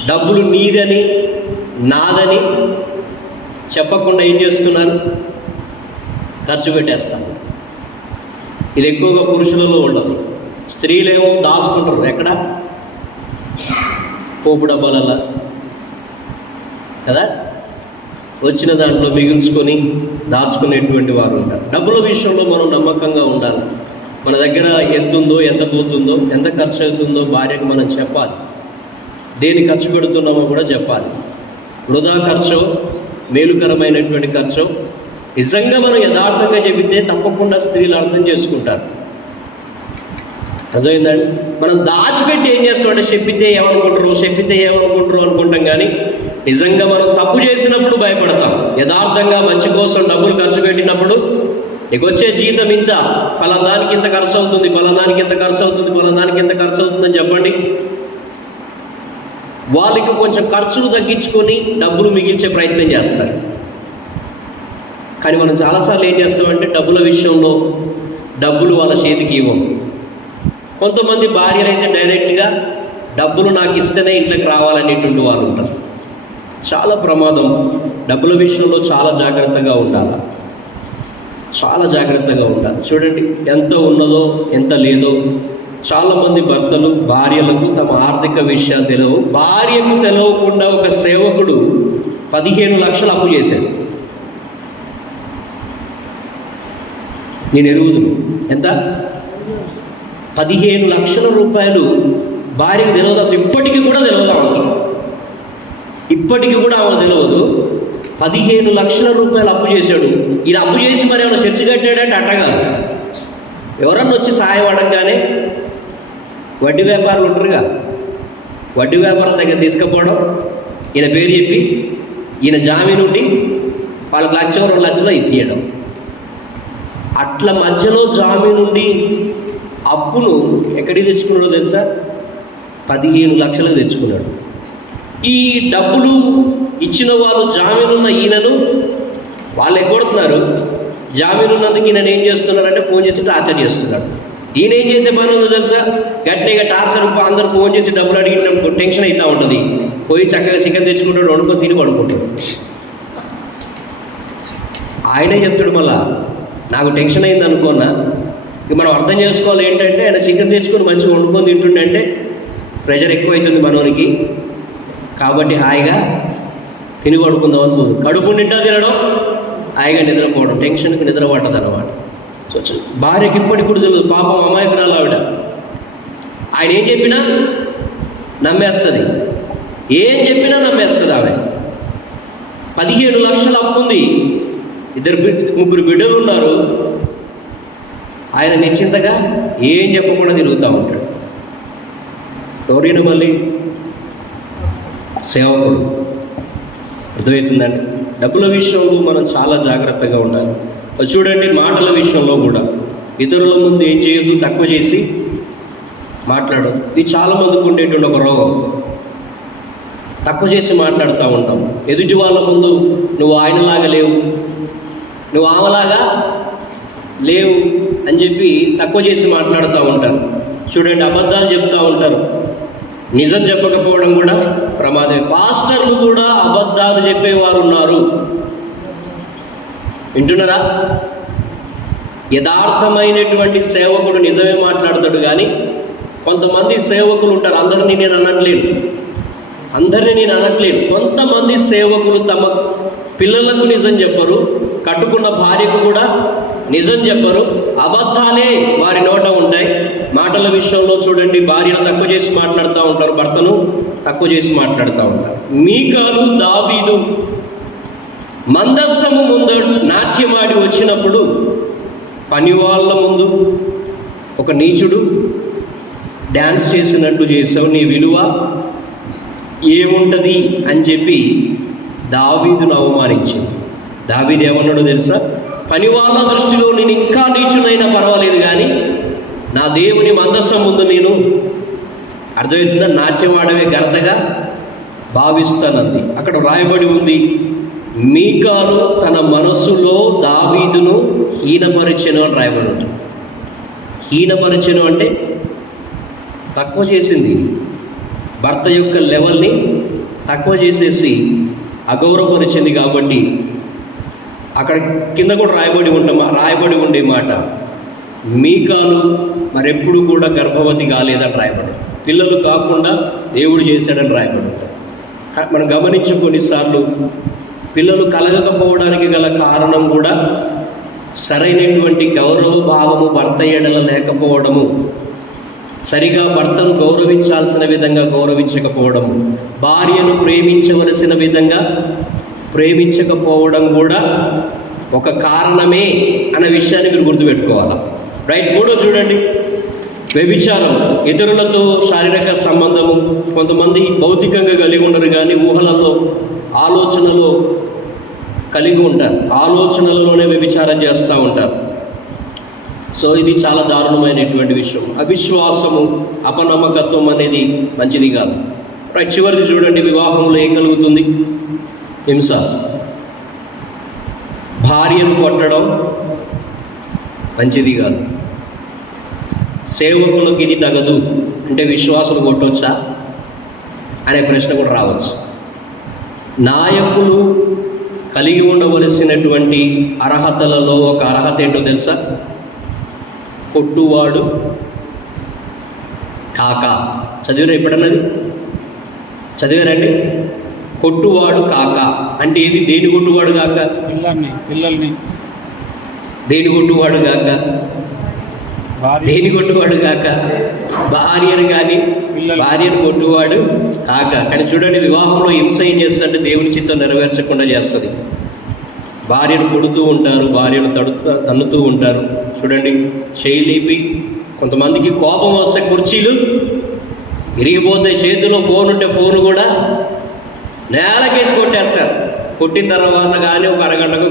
డబ్బులు నీదని నాదని చెప్పకుండా ఏం చేస్తున్నారు? ఖర్చు పెట్టేస్తాను. ఇది ఎక్కువగా పురుషులలో ఉండదు. స్త్రీలేమో దాచుకుంటారు. ఎక్కడ? పోపు డబ్బాలలా కదా, వచ్చిన దాంట్లో మిగుల్చుకొని దాచుకునేటువంటి వారు ఉంటారు. డబ్బుల విషయంలో మనం నమ్మకంగా ఉండాలి. మన దగ్గర ఎంత ఉందో, ఎంత పోతుందో, ఎంత ఖర్చు అవుతుందో భార్యకు మనం చెప్పాలి. దేని ఖర్చు పెడుతున్నామో కూడా చెప్పాలి. వృధా ఖర్చు, మేలుకరమైనటువంటి ఖర్చు నిజంగా మనం యథార్థంగా చెబితే తప్పకుండా స్త్రీలు అర్థం చేసుకుంటారు. అర్థమైందండి? మనం దాచిపెట్టి ఏం చేస్తామంటే చెప్పితే ఏమనుకుంటారు అనుకుంటాం, కానీ నిజంగా మనం తప్పు చేసినప్పుడు భయపడతాం. యథార్థంగా మంచి కోసం డబ్బులు ఖర్చు పెట్టినప్పుడు, నీకు వచ్చే జీతం ఇంత, ఫలానానికి ఇంత ఖర్చు అవుతుంది, ఫలానానికి ఇంత ఖర్చు అవుతుంది, ఫలానానికి ఇంత ఖర్చు అవుతుందని చెప్పండి. వాళ్ళకి కొంచెం ఖర్చులు తగ్గించుకొని డబ్బులు మిగిల్చే ప్రయత్నం చేస్తారు. కానీ మనం చాలాసార్లు ఏం చేస్తామంటే డబ్బుల విషయంలో డబ్బులు వాళ్ళ చేతికి ఇవ్వం. కొంతమంది భార్యలు అయితే డైరెక్ట్గా డబ్బులు నాకు ఇస్తేనే ఇంట్లోకి రావాలనేటువంటి వాళ్ళు ఉంటారు. చాలా ప్రమాదం. డబ్బుల విషయంలో చాలా జాగ్రత్తగా ఉండాలి, చాలా జాగ్రత్తగా ఉండాలి. చూడండి, ఎంత ఉన్నదో ఎంత లేదో. చాలామంది భర్తలు భార్యలకు తమ ఆర్థిక విషయాలు తెలియవు. భార్యకు తెలియకుండా ఒక సేవకుడు 15 లక్షలు అప్పు చేశాడు. నేను ఎరుగుదును, ఎంత? 15 లక్షల రూపాయలు భార్యకు తెలియదు. అసలు ఇప్పటికీ కూడా తెలియదు ఆమెకి, ఇప్పటికీ కూడా ఆమె తెలియదు. 15 లక్షల రూపాయలు అప్పు చేశాడు. ఈయన అప్పు చేసి మరి ఏమైనా చర్చి కట్టాడంటే అట్టగాదు. ఎవరన్నా వచ్చి సహాయం అడగగానే వడ్డీ వ్యాపారులు ఉంటారుగా, వడ్డీ వ్యాపారం దగ్గర తీసుకుపోవడం, ఈయన పేరు చెప్పి ఈయన జామీను ఉండి వాళ్ళకి 1 2 లక్షలు ఇప్పియడం. అట్లా మధ్యలో జామీనుండి అప్పును ఎక్కడికి తెచ్చుకున్నాడో తెలుసా? 15 లక్షలు తెచ్చుకున్నాడు. ఈ డబ్బులు ఇచ్చిన వాళ్ళు జామీనున్న ఈయనను వాళ్ళు ఎగ్గొడుతున్నారు. జామీనున్నందుకు ఈయన ఏం చేస్తున్నారంటే ఫోన్ చేసి టార్చర్ చేస్తున్నాడు. ఈయన ఏం చేసే పని ఉందో తెలుసా? గట్టిగా టార్చర్ అందరూ ఫోన్ చేసి డబ్బులు అడిగినప్పుడు టెన్షన్ అవుతూ ఉంటుంది. పోయి చక్కగా చికెన్ తెచ్చుకుంటాడు, వండుకొని తిని పడుకుంటాడు. ఆయనే చెప్తాడు, మళ్ళా నాకు టెన్షన్ అయింది అనుకోనా. ఇక మనం అర్థం చేసుకోవాలి ఏంటంటే, ఆయన చికెన్ తెచ్చుకొని మంచిగా వండుకొని తింటుండే అంటే ప్రెషర్ ఎక్కువ అవుతుంది మనోనికి. కాబట్టి హాయిగా తిని పడుకుందాం అనుకుంది. కడుపు నిండా తినడం, హాయిగా నిద్రపోవడం, టెన్షన్కి నిద్ర పట్టదు అన్నమాట. సో భార్యకి ఇప్పటికి కూడా తెలియదు, పాపం అమాయకురాలు ఆవిడ. ఆయన ఏం చెప్పినా నమ్మేస్తుంది, ఏం చెప్పినా నమ్మేస్తుంది ఆమె. 15 లక్షలు అప్పుంది, 2 బిడ్డలు ఉన్నారు. ఆయన నిశ్చింతగా ఏం చెప్పకుండా తిరుగుతూ ఉంటాడు. ఎవరైనా మళ్ళీ సేవకుడు. అర్థమవుతుందండి? డబ్బుల విషయంలో మనం చాలా జాగ్రత్తగా ఉండాలి. చూడండి, మాటల విషయంలో కూడా ఇతరుల ముందు ఏం చేయదు, తక్కువ చేసి మాట్లాడదు. ఇది చాలా మందికి ఉండేటువంటి ఒక రోగం. తక్కువ చేసి మాట్లాడుతూ ఉంటాం. ఎదుటి వాళ్ళ ముందు నువ్వు ఆయనలాగా లేవు, నువ్వు ఆమెలాగా లేవు అని చెప్పి తక్కువ చేసి మాట్లాడుతూ ఉంటారు. చూడండి, అబద్ధాలు చెప్తూ ఉంటారు. నిజం చెప్పకపోవడం కూడా ప్రమాదమే. పాస్టర్లు కూడా అబద్ధాలు చెప్పేవారు ఉన్నారు. వింటున్నారా? యథార్థమైనటువంటి సేవకుడు నిజమే మాట్లాడతాడు, కానీ కొంతమంది సేవకులు ఉంటారు. అందరినీ నేను అనట్లేను. కొంతమంది సేవకులు తమ పిల్లలకు నిజం చెప్పరు, కట్టుకున్న భార్యకు కూడా నిజం చెప్పరు. అబద్ధాలే వారి నోట ఉంటాయి. మాటల విషయంలో చూడండి, భార్యను తక్కువ చేసి మాట్లాడుతూ ఉంటారు, భర్తను తక్కువ చేసి మాట్లాడుతూ ఉంటారు. మీకాలు దావీదు మందస్సము ముందు నాట్యమాడి వచ్చినప్పుడు పని వాళ్ళ ముందు ఒక నీచుడు డ్యాన్స్ చేసినట్టు చేసావు, నీ విలువ ఏముంటుంది అని చెప్పి దావీదును అవమానించింది. దావీదు ఏమన్నాడో తెలుసా? పని వాళ్ళ దృష్టిలో నేను ఇంకా నీచునైనా పర్వాలేదు, కానీ నా దేవుని మందస్సం ముందు నేను అర్థమవుతుందా నాట్యం ఆడవే ఘనతగా భావిస్తానంది. అక్కడ రాయబడి ఉంది, మీకాలు తన మనస్సులో దావీదును హీనపరిచెను అని రాయబడి ఉంటుంది. హీనపరిచెను అంటే తక్కువ చేసింది, భర్త యొక్క లెవెల్ని తక్కువ చేసేసి అగౌరవపరిచింది. కాబట్టి అక్కడ కింద కూడా రాయబడి ఉండే మాట, మీకాలు మరెప్పుడు కూడా గర్భవతి కాలేదని రాయబడి, పిల్లలు కాకుండా దేవుడు చేశాడని రాయబడి ఉంటుంది. మనం గమనించే కొన్నిసార్లు పిల్లలు కలగకపోవడానికి గల కారణం కూడా సరైనటువంటి గౌరవ భావము భర్త ఎడల లేకపోవడము, సరిగా భర్తను గౌరవించాల్సిన విధంగా గౌరవించకపోవడము, భార్యను ప్రేమించవలసిన విధంగా ప్రేమించకపోవడం కూడా ఒక కారణమే అనే విషయాన్ని మీరు గుర్తుపెట్టుకోవాలి. రైట్. మూడో చూడండి, వ్యభిచారం, ఇతరులతో శారీరక సంబంధము. కొంతమంది భౌతికంగా కలిగి ఉండరు, కానీ ఊహలలో ఆలోచనలో కలిగి ఉంటారు, ఆలోచనలలోనే వ్యభిచారం చేస్తూ ఉంటారు. సో ఇది చాలా దారుణమైనటువంటి విషయం. అవిశ్వాసము, అపనమ్మకత్వం అనేది మంచిది కాదు. రైట్. చివరిది చూడండి, వివాహంలో ఏం కలుగుతుంది? హింస. భార్యను కొట్టడం మంచిది కాదు. సేవకులకు ఇది తగదు అంటే విశ్వాసులు కొట్టవచ్చా అనే ప్రశ్న కూడా రావచ్చు. నాయకులు కలిగి ఉండవలసినటువంటి అర్హతలలో ఒక అర్హత ఏంటో తెలుసా? కొట్టువాడు కాక. చదివారా ఎప్పుడన్నది? చదివారండి? కొట్టువాడు కాక అంటే ఏది? దేని కొట్టువాడు కాక? పిల్లల్ని. దేని కొట్టువాడు కాక? దేని కొట్టువాడు కాక? భార్యను కానీ భార్యను కొట్టువాడు కాక. కానీ చూడండి, వివాహంలో హింస ఏం చేస్తుందంటే దేవుని చిత్తం నెరవేర్చకుండా చేస్తుంది. భార్యను కొడుతూ ఉంటారు, భార్యను తన్నుతూ ఉంటారు. చూడండి, చేయలేపి కొంతమందికి కోపం వస్తే కుర్చీలు విరిగిపోతాయి. చేతిలో ఫోన్ ఉంటే ఫోన్ కూడా నేలకేసి కొట్టేస్తారు. కొట్టిన తర్వాత కానీ ఒక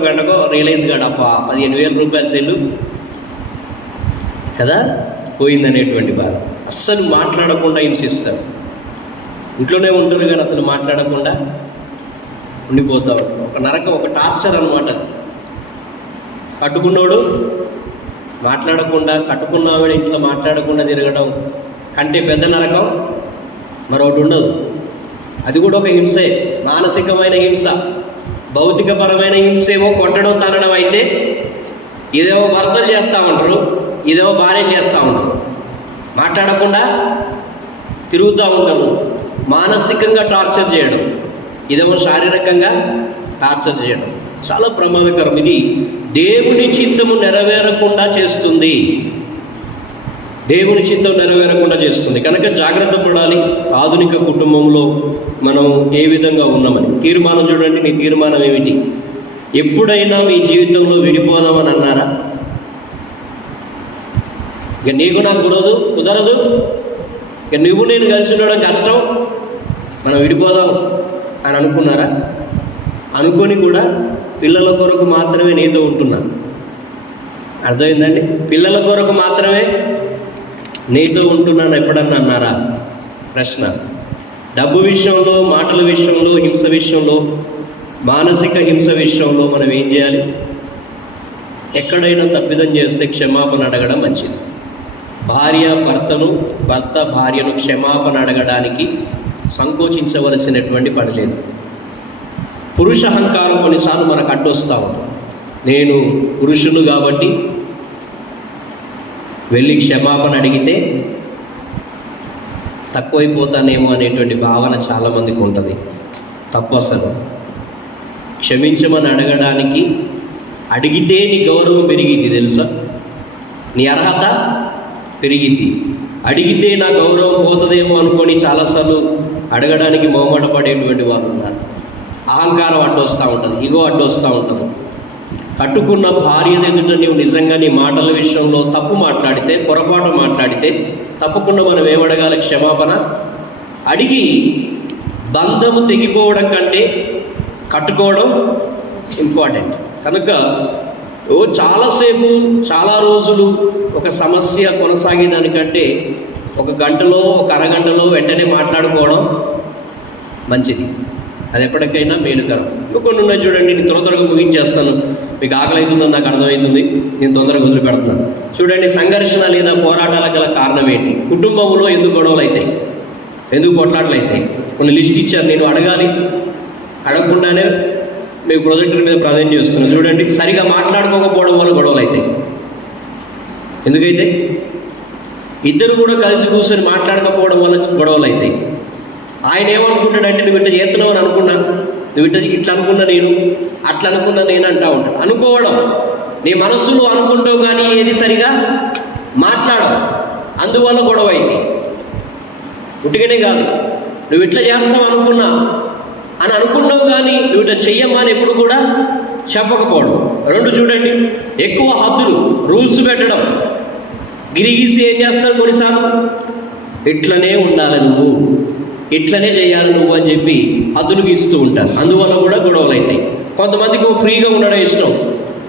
గంటకో రియలైజ్ కాడు, అప్ప 15,000 రూపాయల సెల్లు కదా పోయిందనేటువంటి బాధ. అస్సలు మాట్లాడకుండా హింసిస్తారు. ఇంట్లోనే ఉంటారు కానీ అసలు మాట్లాడకుండా ఉండిపోతా ఉంటారు. ఒక నరకం, ఒక టార్చర్ అనమాట. కట్టుకున్నోడు మాట్లాడకుండా, కట్టుకున్నావాడు ఇంట్లో మాట్లాడకుండా తిరగడం కంటే పెద్ద నరకం మరొకటి ఉండదు. అది కూడా ఒక హింసే, మానసికమైన హింస. భౌతికపరమైన హింసేమో కొట్టడం, తనడం అయితే, ఇదేమో భర్తలు చేస్తూ ఉంటారు, ఇదేమో భార్యలు చేస్తూ ఉంటారు. మాట్లాడకుండా తిరుగుతూ ఉంటారు. మానసికంగా టార్చర్ చేయడం, ఇదేమో శారీరకంగా టార్చర్ చేయడం. చాలా ప్రమాదకరం. ఇది దేవుని చిత్తము నెరవేరకుండా చేస్తుంది. దేవుని చిత్తం నెరవేరకుండా చేస్తుంది. కనుక జాగ్రత్త పడాలి. ఆధునిక కుటుంబంలో మనం ఏ విధంగా ఉన్నామని తీర్మానం చూడండి. నీ తీర్మానం ఏమిటి? ఎప్పుడైనా మీ జీవితంలో విడిపోదామని అన్నారా? ఇక నీకు నాకు కుదరదు, ఇక నువ్వు నేను కలిసి ఉండడం కష్టం, మనం విడిపోదాం అని అనుకున్నారా? అనుకొని కూడా పిల్లల కొరకు మాత్రమే నీతో ఉంటున్నా. అర్థమైందండి? పిల్లల కొరకు మాత్రమే నీతో ఉంటున్నాను ఎప్పుడన్నా అన్నారా? ప్రశ్న. డబ్బు విషయంలో, మాటల విషయంలో, హింస విషయంలో, మానసిక హింస విషయంలో మనం ఏం చేయాలి? ఎక్కడైనా తప్పిదం చేస్తే క్షమాపణ అడగడం మంచిది. భార్య భర్తను, భర్త భార్యను క్షమాపణ అడగడానికి సంకోచించవలసినటువంటి పని లేదు. పురుష అహంకారం కొన్నిసార్లు మనకు అడ్డొస్తూ ఉంటుంది. నేను పురుషులు కాబట్టి వెళ్ళి క్షమాపణ అడిగితే తక్కువైపోతానేమో అనేటువంటి భావన చాలామందికి ఉంటుంది. తప్పు. అసలు క్షమించమని అడగడానికి అడిగితే నీ గౌరవం పెరిగింది తెలుసా, నీ అర్హత పెరిగింది. అడిగితే నా గౌరవం పోతుందేమో అనుకొని చాలాసార్లు అడగడానికి మొహమాట పడేటువంటి వాళ్ళు ఉన్నారు. అహంకారం అడ్డొస్తూ ఉంటుంది, ఈగో అడ్డొస్తూ ఉంటుంది. కట్టుకున్న భార్య ఎదుట నీవు నిజంగా నీ మాటల విషయంలో తప్పు మాట్లాడితే, పొరపాటు మాట్లాడితే తప్పకుండా మనం ఏమడగాలి? క్షమాపణ అడిగి బంధము తెగిపోవడం కంటే కట్టుకోవడం ఇంపార్టెంట్. కనుక చాలాసేపు, చాలా రోజులు ఒక సమస్య కొనసాగేదానికంటే ఒక గంటలో, ఒక అరగంటలో వెంటనే మాట్లాడుకోవడం మంచిది. అది ఎప్పటికైనా మేలుకరం. కొన్ని ఉన్నాయి చూడండి, నేను త్వరగా ముగించేస్తాను, మీకు ఆకలి అవుతుందని నాకు అర్థమవుతుంది, నేను తొందరగా వదిలిపెడుతున్నాను. చూడండి, సంఘర్షణ లేదా పోరాటాలకు గల కారణం ఏంటి? కుటుంబంలో ఎందుకు గొడవలు అవుతాయి, ఎందుకు కొట్లాటలు అవుతాయి? కొన్ని లిస్ట్ ఇచ్చారు, నేను అడగాలి, అడగకుండానే మీకు ప్రాజెక్టుల మీద ప్రజెంట్ చేస్తున్నాను. చూడండి, సరిగా మాట్లాడుకోకపోవడం వల్ల గొడవలు అవుతాయి. ఎందుకైతే ఇద్దరు కూడా కలిసి కూర్చొని మాట్లాడకపోవడం వల్ల గొడవలు అవుతాయి. ఆయన ఏమనుకుంటాడంటే, నువ్వు ఇట్లా చేస్తున్నావు అని అనుకున్నాను, నువ్వు ఇట్లా అనుకున్నా నేను, అట్లా అనుకున్నా నేను అంటా ఉంటాడు. అనుకోవడం, నీ మనస్సులో అనుకుంటావు కానీ ఏది సరిగా మాట్లాడవు, అందువల్ల గొడవ అయింది. ఉట్టిగానే కాదు, నువ్వు ఇట్లా చేస్తావు అనుకున్నా అని అనుకున్నావు కానీ నువ్వు ఇట్లా చెయ్యమ్మా అని ఎప్పుడు కూడా చెప్పకపోవడం. రెండు చూడండి, ఎక్కువ హద్దులు, రూల్స్ పెట్టడం. గిరిగీసి ఏం చేస్తారు కొన్నిసార్లు, ఇట్లనే ఉండాలి నువ్వు, ఇట్లనే చేయాలి నువ్వు అని చెప్పి హద్దులు గీస్తూ ఉంటారు. అందువల్ల కూడా గొడవలు అవుతాయి. కొంతమందికి ఫ్రీగా ఉండడం ఇష్టం,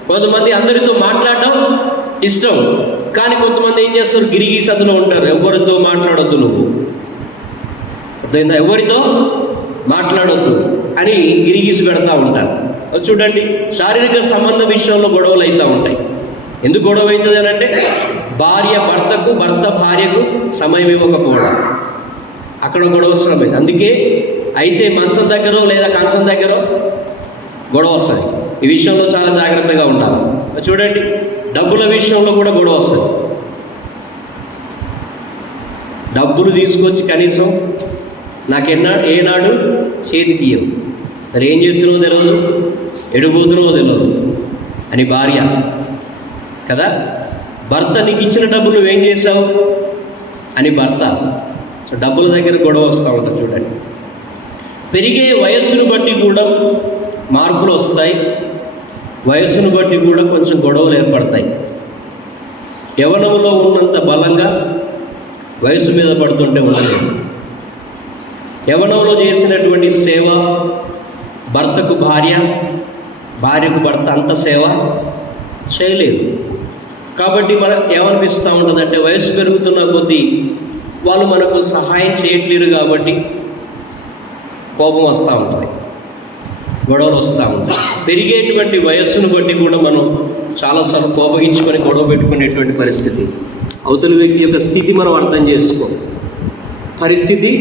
కొంతమంది అందరితో మాట్లాడడం ఇష్టం, కానీ కొంతమంది ఏం చేస్తారు, గిరిగీసి అందులో ఉంటారు. ఎవరితో మాట్లాడొద్దు నువ్వు, అర్థమైందా? ఎవరితో మాట్లాడొద్దు అని గిరిగీసి పెడతా ఉంటారు. చూడండి, శారీరక సంబంధ విషయంలో గొడవలు అవుతూ ఉంటాయి. ఎందుకు గొడవ అవుతుంది అని అంటే, భార్య భర్తకు, భర్త భార్యకు సమయం ఇవ్వకపోవడం, అక్కడ గొడవ వస్తుంది. అందుకే అయితే మంచం దగ్గర లేదా కంచం దగ్గర గొడవ వస్తుంది. ఈ విషయంలో చాలా జాగ్రత్తగా ఉండాలి. చూడండి, డబ్బుల విషయంలో కూడా గొడవ వస్తుంది. డబ్బులు తీసుకొచ్చి కనీసం ఏనాడు చేతికి ఇయ్యవు, మరి ఏం చేస్తున్నావో తెలియదు, ఎడిపోతున్నావో తెలియదు అని భార్య కదా. భర్త నీకు ఇచ్చిన డబ్బులు నువ్వేం చేసావు అని భర్త. సో డబ్బుల దగ్గర గొడవ వస్తూ ఉంటుంది. చూడండి, పెరిగే వయస్సును బట్టి కూడా మార్పులు వస్తాయి, వయస్సును బట్టి కూడా కొంచెం గొడవలు ఏర్పడతాయి. యవ్వనంలో ఉన్నంత బలంగా వయసు మీద పడుతుంటే ఉండలేదు. యవ్వనంలో చేసినటువంటి సేవ భర్తకు భార్య, భార్యకు భర్త అంత సేవ చేయలేదు. కాబట్టి మనకు ఏమనిపిస్తూ ఉంటుందంటే, వయసు పెరుగుతున్న కొద్దీ వాళ్ళు మనకు సహాయం చేయట్లేరు కాబట్టి కోపం వస్తూ ఉంటుంది, గొడవలు వస్తూ ఉంటాయి. పెరిగేటువంటి వయస్సును బట్టి కూడా మనం చాలాసార్లు కోపగించుకొని గొడవ పెట్టుకునేటువంటి పరిస్థితి. అవతలి వ్యక్తి యొక్క స్థితి మనం అర్థం చేసుకో, పరిస్థితి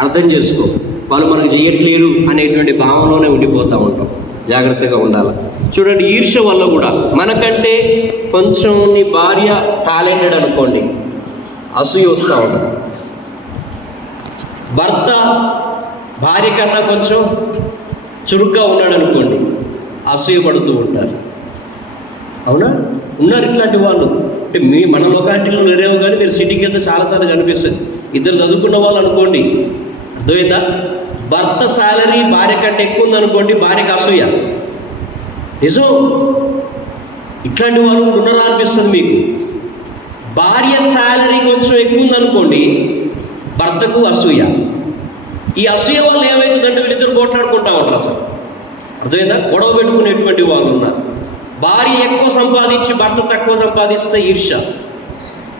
అర్థం చేసుకో, వాళ్ళు మనకు చేయట్లేరు అనేటువంటి భావనలోనే ఉండిపోతూ ఉంటాం. జాగ్రత్తగా ఉండాలి. చూడండి, ఈర్ష్య వల్ల కూడా మనకంటే కొంచెం నీ భార్య టాలెంటెడ్ అనుకోండి, అసూయ వస్తూ ఉంటుంది. భర్త భార్య కన్నా కొంచెం చురుగ్గా ఉన్నాడు అనుకోండి, అసూయ పడుతూ ఉంటారు. అవునా? ఉన్నారు ఇట్లాంటి వాళ్ళు. అంటే మన లొకాలిటీలో లేరేమో కానీ మీరు సిటీకి వెళ్తే చాలాసార్లు కనిపిస్తుంది. ఇద్దరు చదువుకున్న వాళ్ళు అనుకోండి, అర్థమైందా? భర్త శాలరీ భార్య కంటే ఎక్కువ ఉందనుకోండి, భార్యకు అసూయ. నిజం, ఇట్లాంటి వాళ్ళు ఉన్నారా అనిపిస్తుంది మీకు. భార్య శాలరీ కొంచెం ఎక్కువ ఉందనుకోండి, భర్తకు అసూయ. ఈ అసూయ వల్ల ఏమవుతుందంటే వీళ్ళిద్దరు పోట్లాడుకుంటా ఉంటారు. అసలు అర్థమైందా? గొడవ పెట్టుకునేటువంటి వాళ్ళు ఉన్నారు. భార్య ఎక్కువ సంపాదించి భర్త తక్కువ సంపాదిస్తే ఈర్ష్య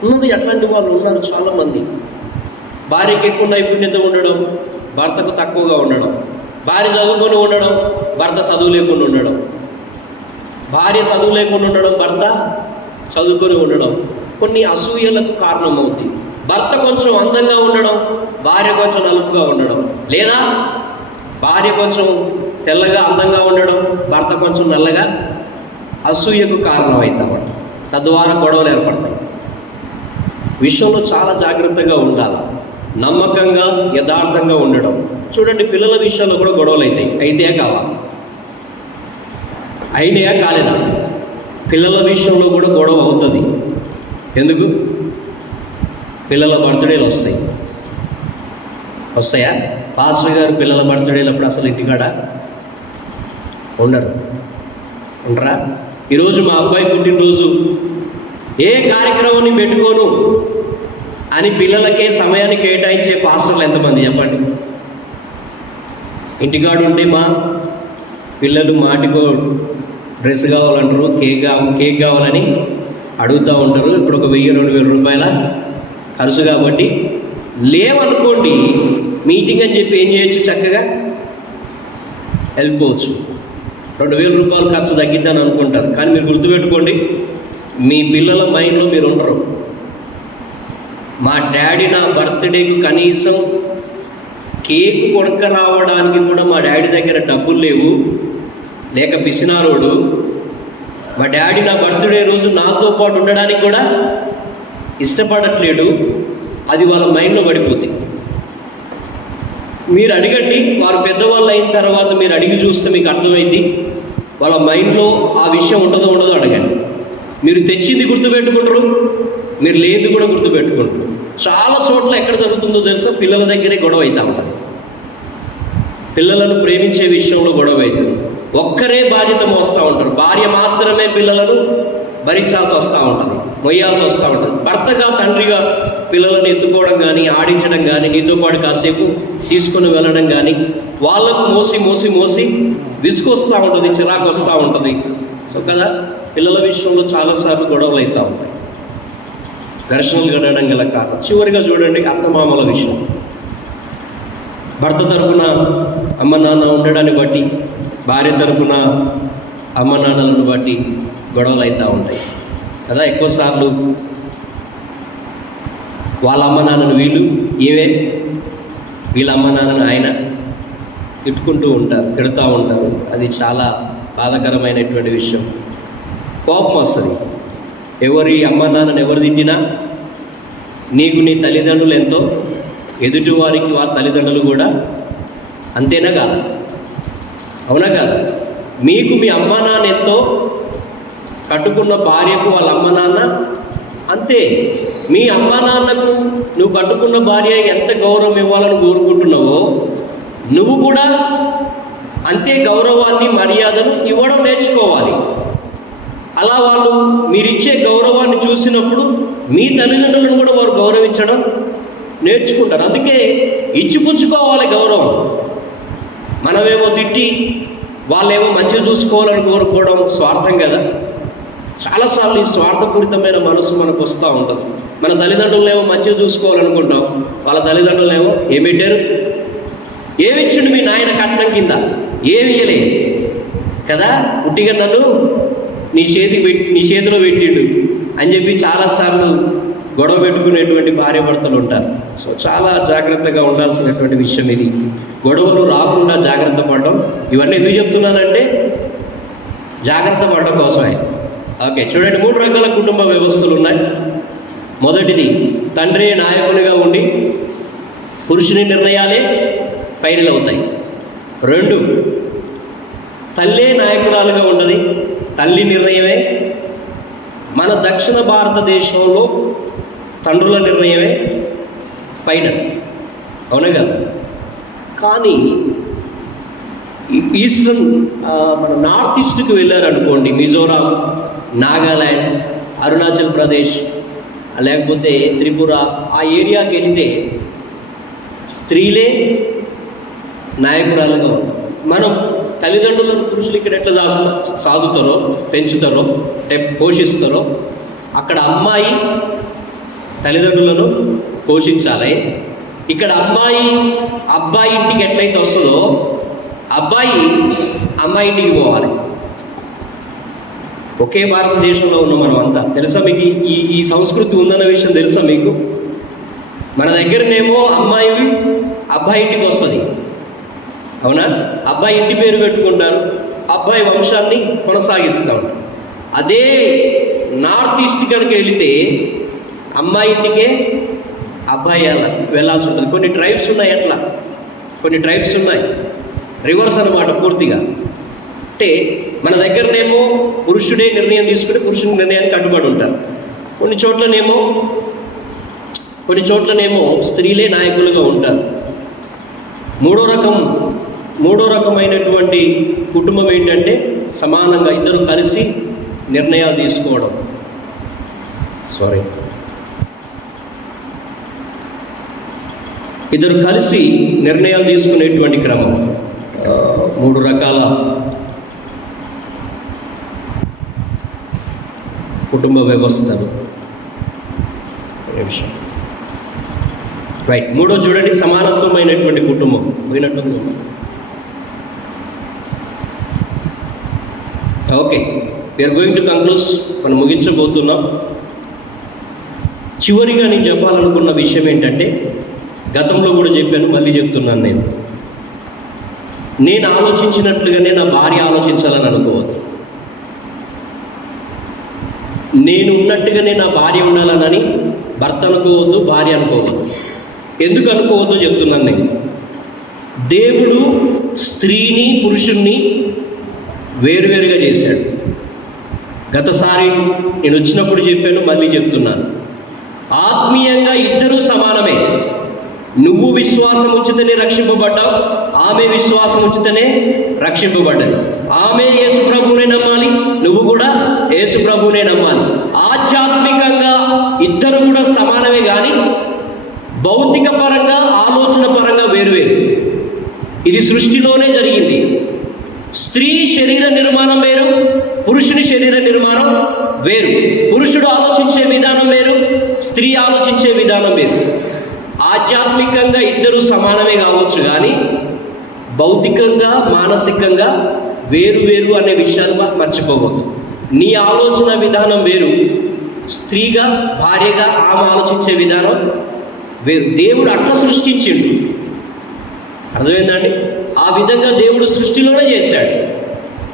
ఉన్నది. అట్లాంటి వాళ్ళు ఉన్నారు చాలామంది. భార్యకి ఎక్కువ నైపుణ్యత ఉండడం, భర్తకు తక్కువగా ఉండడం, భార్య చదువుకొని ఉండడం, భర్త చదువు లేకుండా ఉండడం, భార్య చదువు లేకుండా ఉండడం, భర్త చదువుకొని ఉండడం కొన్ని అసూయలకు కారణమవుతుంది. భర్త కొంచెం అందంగా ఉండడం, భార్య కొంచెం నలుపుగా ఉండడం, లేదా భార్య కొంచెం తెల్లగా అందంగా ఉండడం, భర్త కొంచెం నల్లగా, అసూయకు కారణమవుతామట. తద్వారా గొడవలు ఏర్పడతాయి. విషయంలో చాలా జాగ్రత్తగా ఉండాలి, నమ్మకంగా యథార్థంగా ఉండడం. చూడండి, పిల్లల విషయంలో కూడా గొడవలు అవుతాయి. అయితే కావాలి, అయినాయా కాలేదా? పిల్లల విషయంలో కూడా గొడవ అవుతుంది. ఎందుకు? పిల్లల బర్త్డేలు వస్తాయా? పాస్టర్ గారు పిల్లల బర్త్డేలు అప్పుడు అసలు ఇంటికాడ ఉండరా? ఈరోజు మా అబ్బాయి పుట్టినరోజు, ఏ కార్యక్రమాన్ని పెట్టుకోను అని పిల్లలకే సమయాన్ని కేటాయించే పాస్టర్లు ఎంతమంది చెప్పండి? ఇంటికాడు ఉంటే మా పిల్లలు మాటికో డ్రెస్ కావాలంటారు, కేక్ కావాలని అడుగుతూ ఉంటారు. ఇప్పుడు ఒక 1000-2000 రూపాయల ఖర్చు కాబట్టి లేవనుకోండి, మీటింగ్ అని చెప్పి ఏం చేయొచ్చు, చక్కగా వెళ్ళిపోవచ్చు. 2000 రూపాయలు ఖర్చు తగ్గిద్దని అనుకుంటారు. కానీ మీరు గుర్తుపెట్టుకోండి, మీ పిల్లల మైండ్లో మీరు ఉండరు. మా డాడీ నా బర్త్డేకు కనీసం కేక్ కొడక రావడానికి కూడా మా డాడీ దగ్గర డబ్బులు లేవు, లేక పిసినారోడు. మా డాడీ నా బర్త్డే రోజు నాతో పాటు ఉండడానికి కూడా ఇష్టపడట్లేడు. అది వాళ్ళ మైండ్లో పడిపోతుంది. మీరు అడగండి, వారు పెద్దవాళ్ళు అయిన తర్వాత మీరు అడిగి చూస్తే మీకు అర్థమైంది వాళ్ళ మైండ్లో ఆ విషయం ఉండదో అడగండి. మీరు తెచ్చింది గుర్తుపెట్టుకుంటారు, మీరు లేదు కూడా గుర్తుపెట్టుకుంటారు. చాలా చోట్ల ఎక్కడ జరుగుతుందో తెలుసా? పిల్లల దగ్గరే గొడవ అవుతూ ఉంటుంది. పిల్లలను ప్రేమించే విషయంలో గొడవ అవుతుంది. ఒక్కరే బాధ్యత మోస్తూ ఉంటారు. భార్య మాత్రమే పిల్లలను భరించాల్సి వస్తూ ఉంటుంది, మొయ్యాల్సి వస్తూ ఉంటుంది. భర్తగా తండ్రిగా పిల్లలను ఎత్తుకోవడం కానీ, ఆడించడం కానీ, నీతో పాటు కాసేపు తీసుకొని వెళ్ళడం కానీ, వాళ్ళకు మోసి విసుకొస్తూ ఉంటుంది, చిరాకు వస్తూ ఉంటుంది. సో కదా, పిల్లల విషయంలో చాలాసార్లు గొడవలు అవుతూ ఉంటాయి. ఘర్షణలు గడవడం గల కారణం. చివరిగా చూడండి, అత్తమామల విషయం. భర్త తరపున అమ్మ నాన్న ఉండడాన్ని బట్టి, భార్య తరపున అమ్మ నాన్నలను బట్టి గొడవలు అవుతూ ఉంటాయి కదా. ఎక్కువసార్లు వాళ్ళ అమ్మ నాన్నను వీళ్ళ అమ్మ నాన్నను ఆయన తిట్టుకుంటూ ఉంటారు, తిడుతూ ఉంటారు. అది చాలా బాధాకరమైనటువంటి విషయం. కోపం వస్తుంది. ఎవరి అమ్మ నాన్నను ఎవరు తిట్టినా నీకు నీ తల్లిదండ్రులు ఎంతో, ఎదుటి వారికి వాళ్ళ తల్లిదండ్రులు కూడా అంతేనా కాదా? అవునా కాదా? మీకు మీ అమ్మ నాన్న ఎంతో, కట్టుకున్న భార్యకు వాళ్ళ అమ్మ నాన్న అంతే. మీ అమ్మ నాన్నకు నువ్వు కట్టుకున్న భార్య ఎంత గౌరవం ఇవ్వాలని కోరుకుంటున్నావో, నువ్వు కూడా అంతే గౌరవాన్ని, మర్యాదను ఇవ్వడం నేర్చుకోవాలి. అలా వాళ్ళు మీరిచ్చే గౌరవాన్ని చూసినప్పుడు మీ తల్లిదండ్రులను కూడా వారు గౌరవించడం నేర్చుకుంటారు. అందుకే ఇచ్చిపుచ్చుకోవాలి గౌరవం. మనమేమో తిట్టి వాళ్ళేమో మంచిగా చూసుకోవాలని కోరుకోవడం స్వార్థం కదా. చాలాసార్లు ఈ స్వార్థపూరితమైన మనసు మనకు వస్తూ ఉంటుంది. మన తల్లిదండ్రులనేమో మంచిగా చూసుకోవాలనుకుంటాం, వాళ్ళ తల్లిదండ్రులనేమో ఏం పెట్టారు, ఏమిచ్చిండు మీ నాయన కట్నం కింద, ఏమి ఇయ్యలే కదా, ఉట్టిగా నన్ను నీ చేతిలో పెట్టిండు అని చెప్పి చాలాసార్లు గొడవ పెట్టుకునేటువంటి భార్యాభర్తలు ఉంటారు. సో చాలా జాగ్రత్తగా ఉండాల్సినటువంటి విషయం ఇది. గొడవలు రాకుండా జాగ్రత్త పడడం. ఇవన్నీ ఎందుకు చెప్తున్నానంటే జాగ్రత్త పడడం కోసమే. ఓకే, చూడండి, 3 రకాల కుటుంబ వ్యవస్థలు ఉన్నాయి. మొదటిది, తండ్రి నాయకునిగా ఉండి పురుషుని నిర్ణయాలే ఫైనల్ అవుతాయి. 2, తల్లే నాయకురాలుగా ఉన్నది, తల్లి నిర్ణయమే. మన దక్షిణ భారతదేశంలో తండ్రుల నిర్ణయమే ఫైనల్, అవునా కదా. కానీ ఈస్టర్న్ మన నార్త్ ఈస్ట్కి వెళ్ళారనుకోండి, మిజోరాం, నాగాల్యాండ్, అరుణాచల్ ప్రదేశ్, లేకపోతే త్రిపుర, ఆ ఏరియాకి వెళ్తే స్త్రీలే నాయకురాలుగా ఉంటారు. మనం తల్లిదండ్రులను పురుషులు ఇక్కడ ఎట్లా సాగుతారో, పెంచుతారో, పోషిస్తారో, అక్కడ అమ్మాయి తల్లిదండ్రులను పోషించాలి, ఇక్కడ అమ్మాయి అబ్బాయి ఇంటికి ఎట్లయితే వస్తుందో అబ్బాయి అమ్మాయి ఇంటికి పోవాలి. ఒకే భారతదేశంలో ఉన్న మనం అంతా. తెలుసా మీకు ఈ సంస్కృతి ఉందన్న విషయం తెలుసా మీకు? మన దగ్గరనేమో అమ్మాయి అబ్బాయి ఇంటికి వస్తుంది, అవునా? అబ్బాయి ఇంటి పేరు పెట్టుకుంటారు, అబ్బాయి వంశాన్ని కొనసాగిస్తాం. అదే నార్త్ ఈస్ట్ కనుక వెళితే అమ్మాయి ఇంటికే అబ్బాయి వెళ్ళాల్సి ఉంటుంది. కొన్ని ట్రైబ్స్ ఉన్నాయి, అట్లా కొన్ని ట్రైబ్స్ ఉన్నాయి, రివర్స్ అన్నమాట పూర్తిగా. అంటే మన దగ్గరనేమో పురుషుడే నిర్ణయం తీసుకుంటే పురుషుని నిర్ణయానికి కట్టుబడి ఉంటారు. కొన్ని చోట్లనేమో స్త్రీలే నాయకులుగా ఉంటారు. మూడో రకమైనటువంటి కుటుంబం ఏంటంటే సమానంగా ఇద్దరు కలిసి నిర్ణయాలు తీసుకోవడం. ఇద్దరు కలిసి నిర్ణయాలు తీసుకునేటువంటి క్రమం. 3 రకాల కుటుంబ వ్యవస్థలు. రైట్, మూడో చూడండి, సమానత్వమైనటువంటి కుటుంబం. పోయినట్టుంది. Okay, we're going to conclude. మనం ముగించబోతున్నాం. చివరిగా నేను చెప్పాలనుకున్న విషయం ఏంటంటే, గతంలో కూడా చెప్పాను, మళ్ళీ చెప్తున్నాను. నేను ఆలోచించినట్లుగానే నా భార్య ఆలోచించాలని అనుకోవద్దు. నేను ఉన్నట్టుగానే నా భార్య ఉండాలనని భర్త అనుకోవద్దు, భార్య అనుకోవద్దు. ఎందుకు అనుకోవద్దు చెప్తున్నాను నేను. దేవుడు స్త్రీని పురుషుణ్ణి వేరువేరుగా చేశాడు. గతసారి నేను వచ్చినప్పుడు చెప్పాను, మళ్ళీ చెప్తున్నాను. ఆత్మీయంగా ఇద్దరూ సమానమే. నువ్వు విశ్వాసం ఉంచితేనే రక్షింపబడ్డావు, ఆమె విశ్వాసం ఉంచితేనే రక్షింపబడ్డది. ఆమె యేసు ప్రభువునే నమ్మాలి, నువ్వు కూడా యేసు ప్రభువునే నమ్మాలి. ఆధ్యాత్మికంగా ఇద్దరు కూడా సమానమే, కానీ భౌతిక పరంగా ఆలోచన పరంగా వేరువేరు. ఇది సృష్టిలోనే జరిగింది. స్త్రీ శరీర నిర్మాణం వేరు, పురుషుని శరీర నిర్మాణం వేరు. పురుషుడు ఆలోచించే విధానం వేరు, స్త్రీ ఆలోచించే విధానం వేరు. ఆధ్యాత్మికంగా ఇద్దరు సమానమే కావచ్చు, కానీ భౌతికంగా మానసికంగా వేరు వేరు అనే విషయాలు మర్చిపోవద్దు. నీ ఆలోచన విధానం వేరు, స్త్రీగా భార్యగా ఆమె ఆలోచించే విధానం వేరు. దేవుడు అట్లా సృష్టించిండు, అర్థమైందండి? ఆ విధంగా దేవుడు సృష్టిలోనే చేశాడు.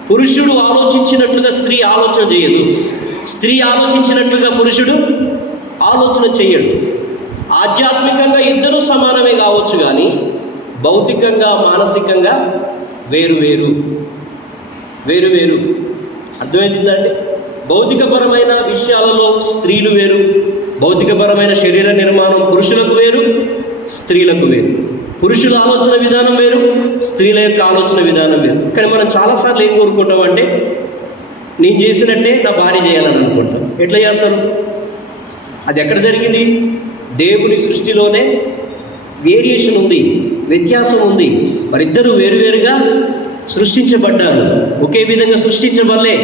పురుషుడు ఆలోచించినట్లుగా స్త్రీ ఆలోచన చేయడు, స్త్రీ ఆలోచించినట్లుగా పురుషుడు ఆలోచన చేయడు. ఆధ్యాత్మికంగా ఇద్దరూ సమానమే కావచ్చు, కానీ భౌతికంగా మానసికంగా వేరు వేరు. అర్థమవుతుందండి? భౌతికపరమైన విషయాలలో స్త్రీలు వేరు, భౌతికపరమైన శరీర నిర్మాణం పురుషులకు వేరు, స్త్రీలకు వేరు. పురుషుల ఆలోచన విధానం వేరు, స్త్రీల యొక్క ఆలోచన విధానం వేరు. కానీ మనం చాలాసార్లు ఏం కోరుకుంటామంటే, నేను చేసినట్టే నా భార్య చేయాలని అనుకుంటాం. ఎట్లా చేస్తారు? అది ఎక్కడ జరిగింది? దేవుని సృష్టిలోనే వేరియేషన్ ఉంది, వ్యత్యాసం ఉంది. మరిద్దరూ వేరువేరుగా సృష్టించబడ్డారు, ఒకే విధంగా సృష్టించబడలే.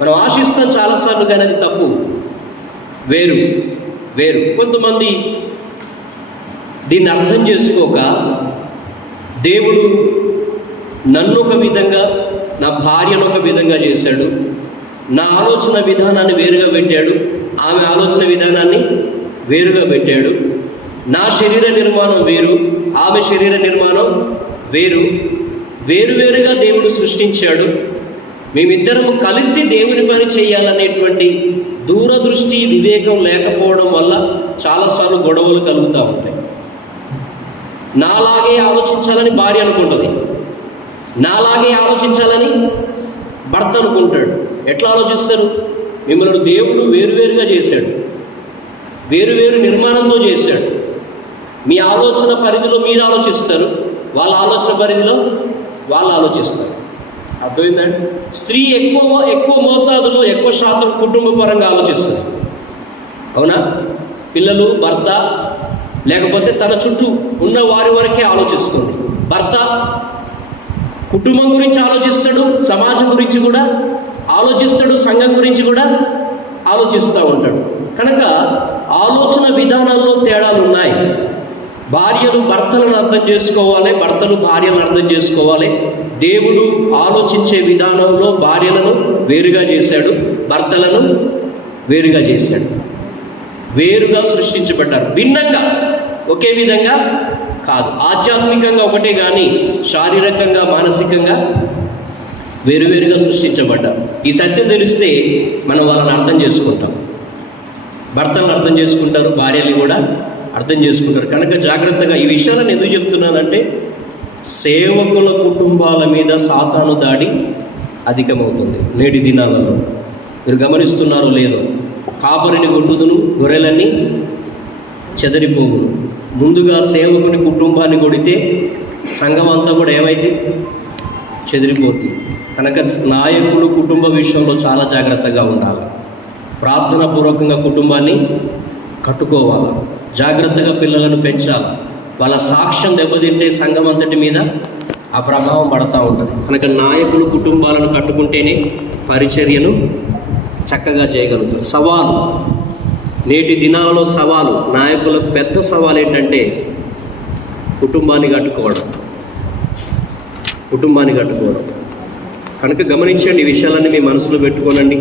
మనం ఆశిస్తాం చాలాసార్లు, కానీ అది తప్పు. వేరు. కొంతమంది దీన్ని అర్థం చేసుకోక, దేవుడు నన్ను ఒక విధంగా, నా భార్యను ఒక విధంగా చేశాడు, నా ఆలోచన విధానాన్ని వేరుగా పెట్టాడు, ఆమె ఆలోచన విధానాన్ని వేరుగా పెట్టాడు, నా శరీర నిర్మాణం వేరు, ఆమె శరీర నిర్మాణం వేరువేరుగా దేవుడు సృష్టించాడు. మేమిద్దరము కలిసి దేవుని పని చేయాలనేటువంటి దూరదృష్టి, వివేకం లేకపోవడం వల్ల చాలాసార్లు గొడవలు కలుగుతూ ఉంటాయి. నాలాగే ఆలోచించాలని భార్య అనుకుంటుంది, నాలాగే ఆలోచించాలని భర్త అనుకుంటాడు. ఎట్లా ఆలోచిస్తారు? మిమ్మల్ని దేవుడు వేరువేరుగా చేశాడు, వేరువేరు నిర్మాణంతో చేశాడు. మీ ఆలోచన పరిధిలో మీరు ఆలోచిస్తారు, వాళ్ళ ఆలోచన పరిధిలో వాళ్ళు ఆలోచిస్తారు. అర్థమైందండి? స్త్రీ ఎక్కువ మోతాదులో, ఎక్కువ శాతం కుటుంబ పరంగా ఆలోచిస్తుంది, అవునా? పిల్లలు, భర్త, లేకపోతే తన చుట్టూ ఉన్న వారి వరకే ఆలోచిస్తుంది. భర్త కుటుంబం గురించి ఆలోచిస్తాడు, సమాజం గురించి కూడా ఆలోచిస్తాడు, సంఘం గురించి కూడా ఆలోచిస్తూ ఉంటాడు. కనుక ఆలోచన విధానాల్లో తేడాలు ఉన్నాయి. భార్యలు భర్తలను అర్థం చేసుకోవాలి, భర్తలు భార్యలను అర్థం చేసుకోవాలి. దేవుడు ఆలోచించే విధానంలో భార్యలను వేరుగా చేశాడు, భర్తలను వేరుగా చేశాడు. వేరుగా సృష్టించబడ్డారు, భిన్నంగా, ఒకే విధంగా కాదు. ఆధ్యాత్మికంగా ఒకటే కానీ శారీరకంగా మానసికంగా వేరువేరుగా సృష్టించబడ్డారు. ఈ సత్యం తెలిస్తే మనం వాళ్ళని అర్థం చేసుకుంటాం. భర్తలను అర్థం చేసుకుంటారు, భార్యలు కూడా అర్థం చేసుకుంటారు. కనుక జాగ్రత్తగా ఈ విషయాలను ఎందుకు చెప్తున్నానంటే, సేవకుల కుటుంబాల మీద సాతాను దాడి అధికమవుతుంది నేటి దినాలలో. మీరు గమనిస్తున్నారో లేదో, కాపరిని కొట్టుదును, గొర్రెలన్నీ చెదరిపోవును. ముందుగా సేవకుని కుటుంబాన్ని కొడితే సంఘం అంతా కూడా ఏమైంది? చెదిరిపోతుంది. కనుక నాయకులు కుటుంబ విషయంలో చాలా జాగ్రత్తగా ఉండాలి. ప్రార్థన పూర్వకంగా కుటుంబాన్ని కట్టుకోవాలి, జాగ్రత్తగా పిల్లలను పెంచాలి. వాళ్ళ సాక్ష్యం దెబ్బతింటే సంఘం అంతటి మీద ఆ ప్రభావం పడుతూ ఉంటుంది. కనుక నాయకులు కుటుంబాలను కట్టుకుంటేనే పరిచర్యను చక్కగా చేయగలుగుతారు. సవాలు, నేటి దినాలలో సవాలు, నాయకులకు పెద్ద సవాలు ఏంటంటే కుటుంబాన్ని కట్టుకోవడం. కనుక గమనించండి, ఈ విషయాలన్నీ మీ మనసులో పెట్టుకోనండి.